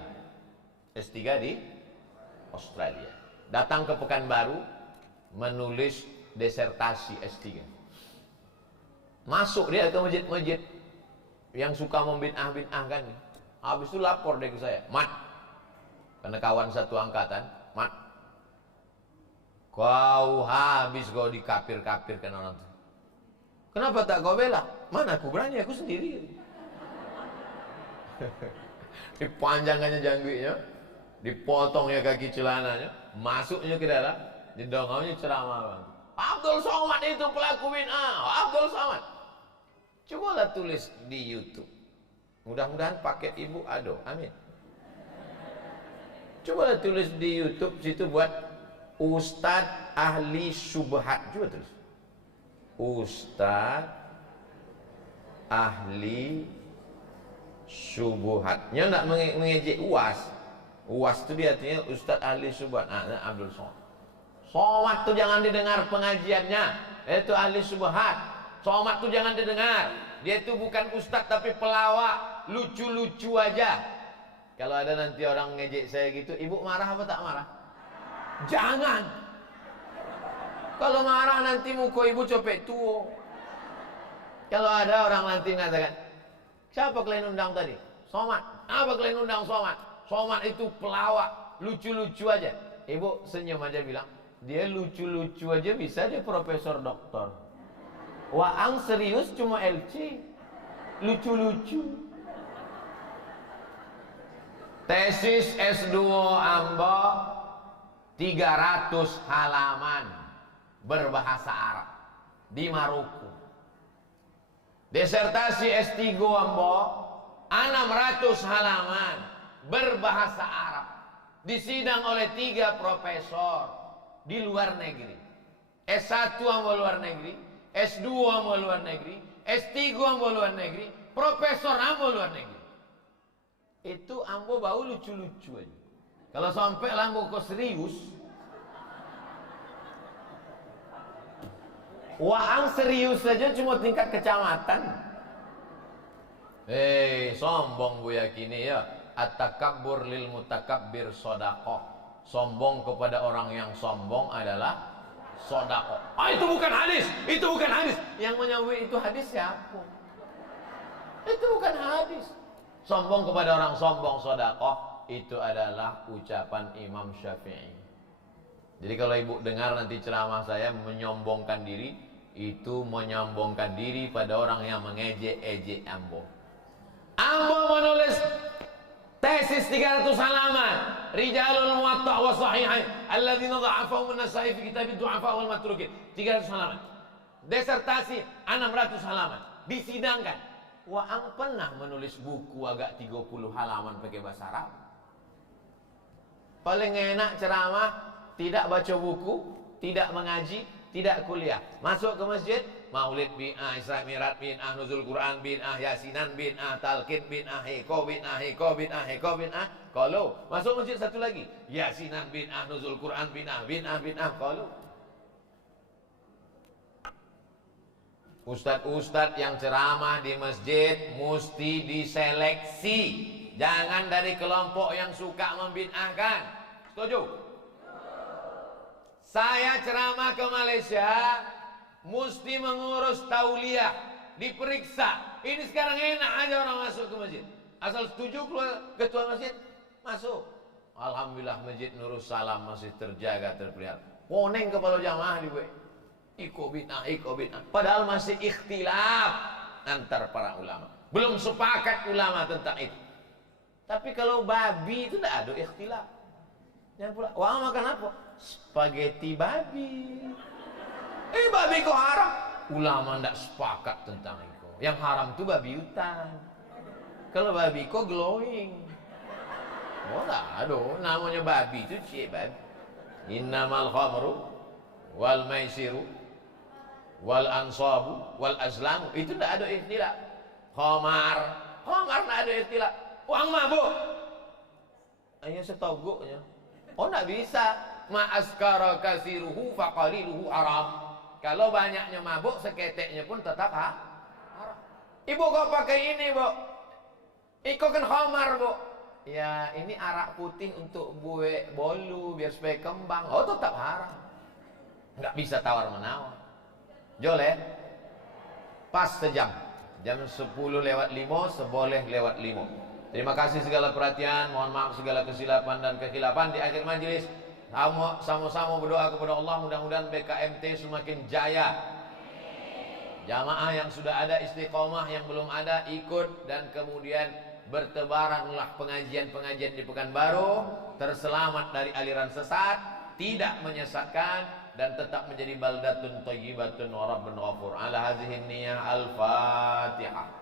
S3 di Australia. Datang ke Pekanbaru menulis disertasi S3. Masuk dia ke masjid-masjid yang suka membid'ah-bid'ahkan. Habis itu lapor dia ke saya, Mat, karena kawan satu angkatan, Mat, kau habis kau dikafir-kafirkan orang itu. Kenapa tak kau bela? Mana aku berani, aku sendiri. Dipanjangkannya janggut, dipotongnya kaki celananya, masuknya ke dalam, didongangnya ceramah. Abdul Somad itu pelaku bid'ah, Abdul Somad. Cobalah tulis di YouTube. Mudah-mudahan paket ibu ada, amin. Cobalah tulis di YouTube situ buat Ustadz ahli subhat, coba tulis. Ustadz ahli subuhatnya tidak mengejek UAS. UAS itu dia artinya Ustadz ahli subuhat. Abdul Somad. Somad itu jangan didengar pengajiannya. Itu ahli subuhat. Somad itu jangan didengar. Dia itu bukan ustadz tapi pelawak, lucu-lucu aja. Kalau ada nanti orang ngejek saya gitu, ibu marah apa tak marah? Jangan. Kalau marah nanti muka ibu copek tua. Kalau ada orang nanti mengatakan, siapa kalian undang tadi? Somad. Apa kalian undang Somad? Somad itu pelawak, lucu-lucu aja. Ibu senyum aja bilang, dia lucu-lucu aja bisa dia profesor doktor. Waang serius cuma LC. Lucu-lucu. Tesis S2 Ambo 300 halaman berbahasa Arab di Maroko. Disertasi S3 Ambo 600 halaman berbahasa Arab, disidang oleh 3 profesor di luar negeri. S1 Ambo luar negeri, S2 Ambo luar negeri, S3 Ambo luar negeri, profesor Ambo luar negeri. Itu Ambo bau lucu-lucu aja. Kalau sampai Ambo kok serius, Waang serius saja cuma tingkat kecamatan. Sombong bu yakini ya. At-takabbur lil mutakabbir sodakoh. Sombong kepada orang yang sombong adalah sodakoh. Itu bukan hadis. Itu bukan hadis. Yang menyebut itu hadis siapa? Itu bukan hadis. Sombong kepada orang sombong sedekah itu adalah ucapan Imam Syafi'i. Jadi kalau ibu dengar nanti ceramah saya menyombongkan diri, itu menyombongkan diri pada orang yang mengejek-ejek ambo. Ambo menulis tesis 300 halaman, Rijalul Muwatta' wa Sahihain alladzina dha'afahum an-Nasa'i fi kitab ad-du'afa wal matrukin. 300 halaman. Desertasi 600 halaman. Disidangkan. Waang pernah menulis buku agak 30 halaman pakai bahasa Arab. Paling enak ceramah, tidak baca buku, tidak mengaji, tidak kuliah. Masuk ke masjid, maulid bid'ah, Isra Mi'raj bid'ah, nuzul Quran bid'ah, yasinan bid'ah, talqin bid'ah, hiko bid'ah, hiko bid'ah, hiko bid'ah. Kalau masuk masjid satu lagi, yasinan bid'ah, nuzul Quran bid'ah, bid'ah, bid'ah. Kalau ustadz-ustadz yang ceramah di masjid mesti diseleksi. Jangan dari kelompok yang suka membid'ahkan. Setuju? Saya ceramah ke Malaysia, mesti mengurus tauliah, diperiksa. Ini sekarang enak aja orang masuk ke masjid. Asal setuju keluar ketua masjid, masuk. Alhamdulillah masjid Nurul Salam masih terjaga, terpelihara. Koneng kepala jamaah di iko bid'ah. Padahal masih ikhtilaf antar para ulama. Belum sepakat ulama tentang itu. Tapi kalau babi itu tidak ada ikhtilaf. Jangan pula, wah makan apa? Spaghetti babi. Babi kok haram? Ulama tidak sepakat tentang itu. Yang haram itu babi hutan. Kalau babi kok glowing. Oh tidak ada. Namanya babi itu cik babi. Innamal khamru wal maisiru wal ansabu wal azlamu, itu tidak ada ikhtilaf. Khamar tidak ada ikhtilaf. Uang mabuk, hanya setogoknya. Oh tidak bisa. Ma'askara kasiruhu faqaliluhu haram. Kalau banyaknya mabuk, seketeknya pun tetap haram. Ibu kok pakai ini, Bu? Iko kan khamar, Bu. Ya ini arak putih untuk buat bolu biar supaya kembang. Oh tetap haram. Nggak bisa tawar menawar. Joleh pas sejam, jam 10:05 seboleh lewat 5. Terima kasih segala perhatian, mohon maaf segala kesilapan dan kekhilafan. Di akhir majelis sama-sama berdoa kepada Allah, mudah-mudahan BKMT semakin jaya. Jamaah yang sudah ada istiqomah, yang belum ada ikut, dan kemudian bertebaranlah pengajian-pengajian di Pekanbaru, terselamat dari aliran sesat, tidak menyesatkan, dan tetap menjadi baldatun thayyibatun wa rabbun ghafur. Ala hazihi niyah al-Fatihah.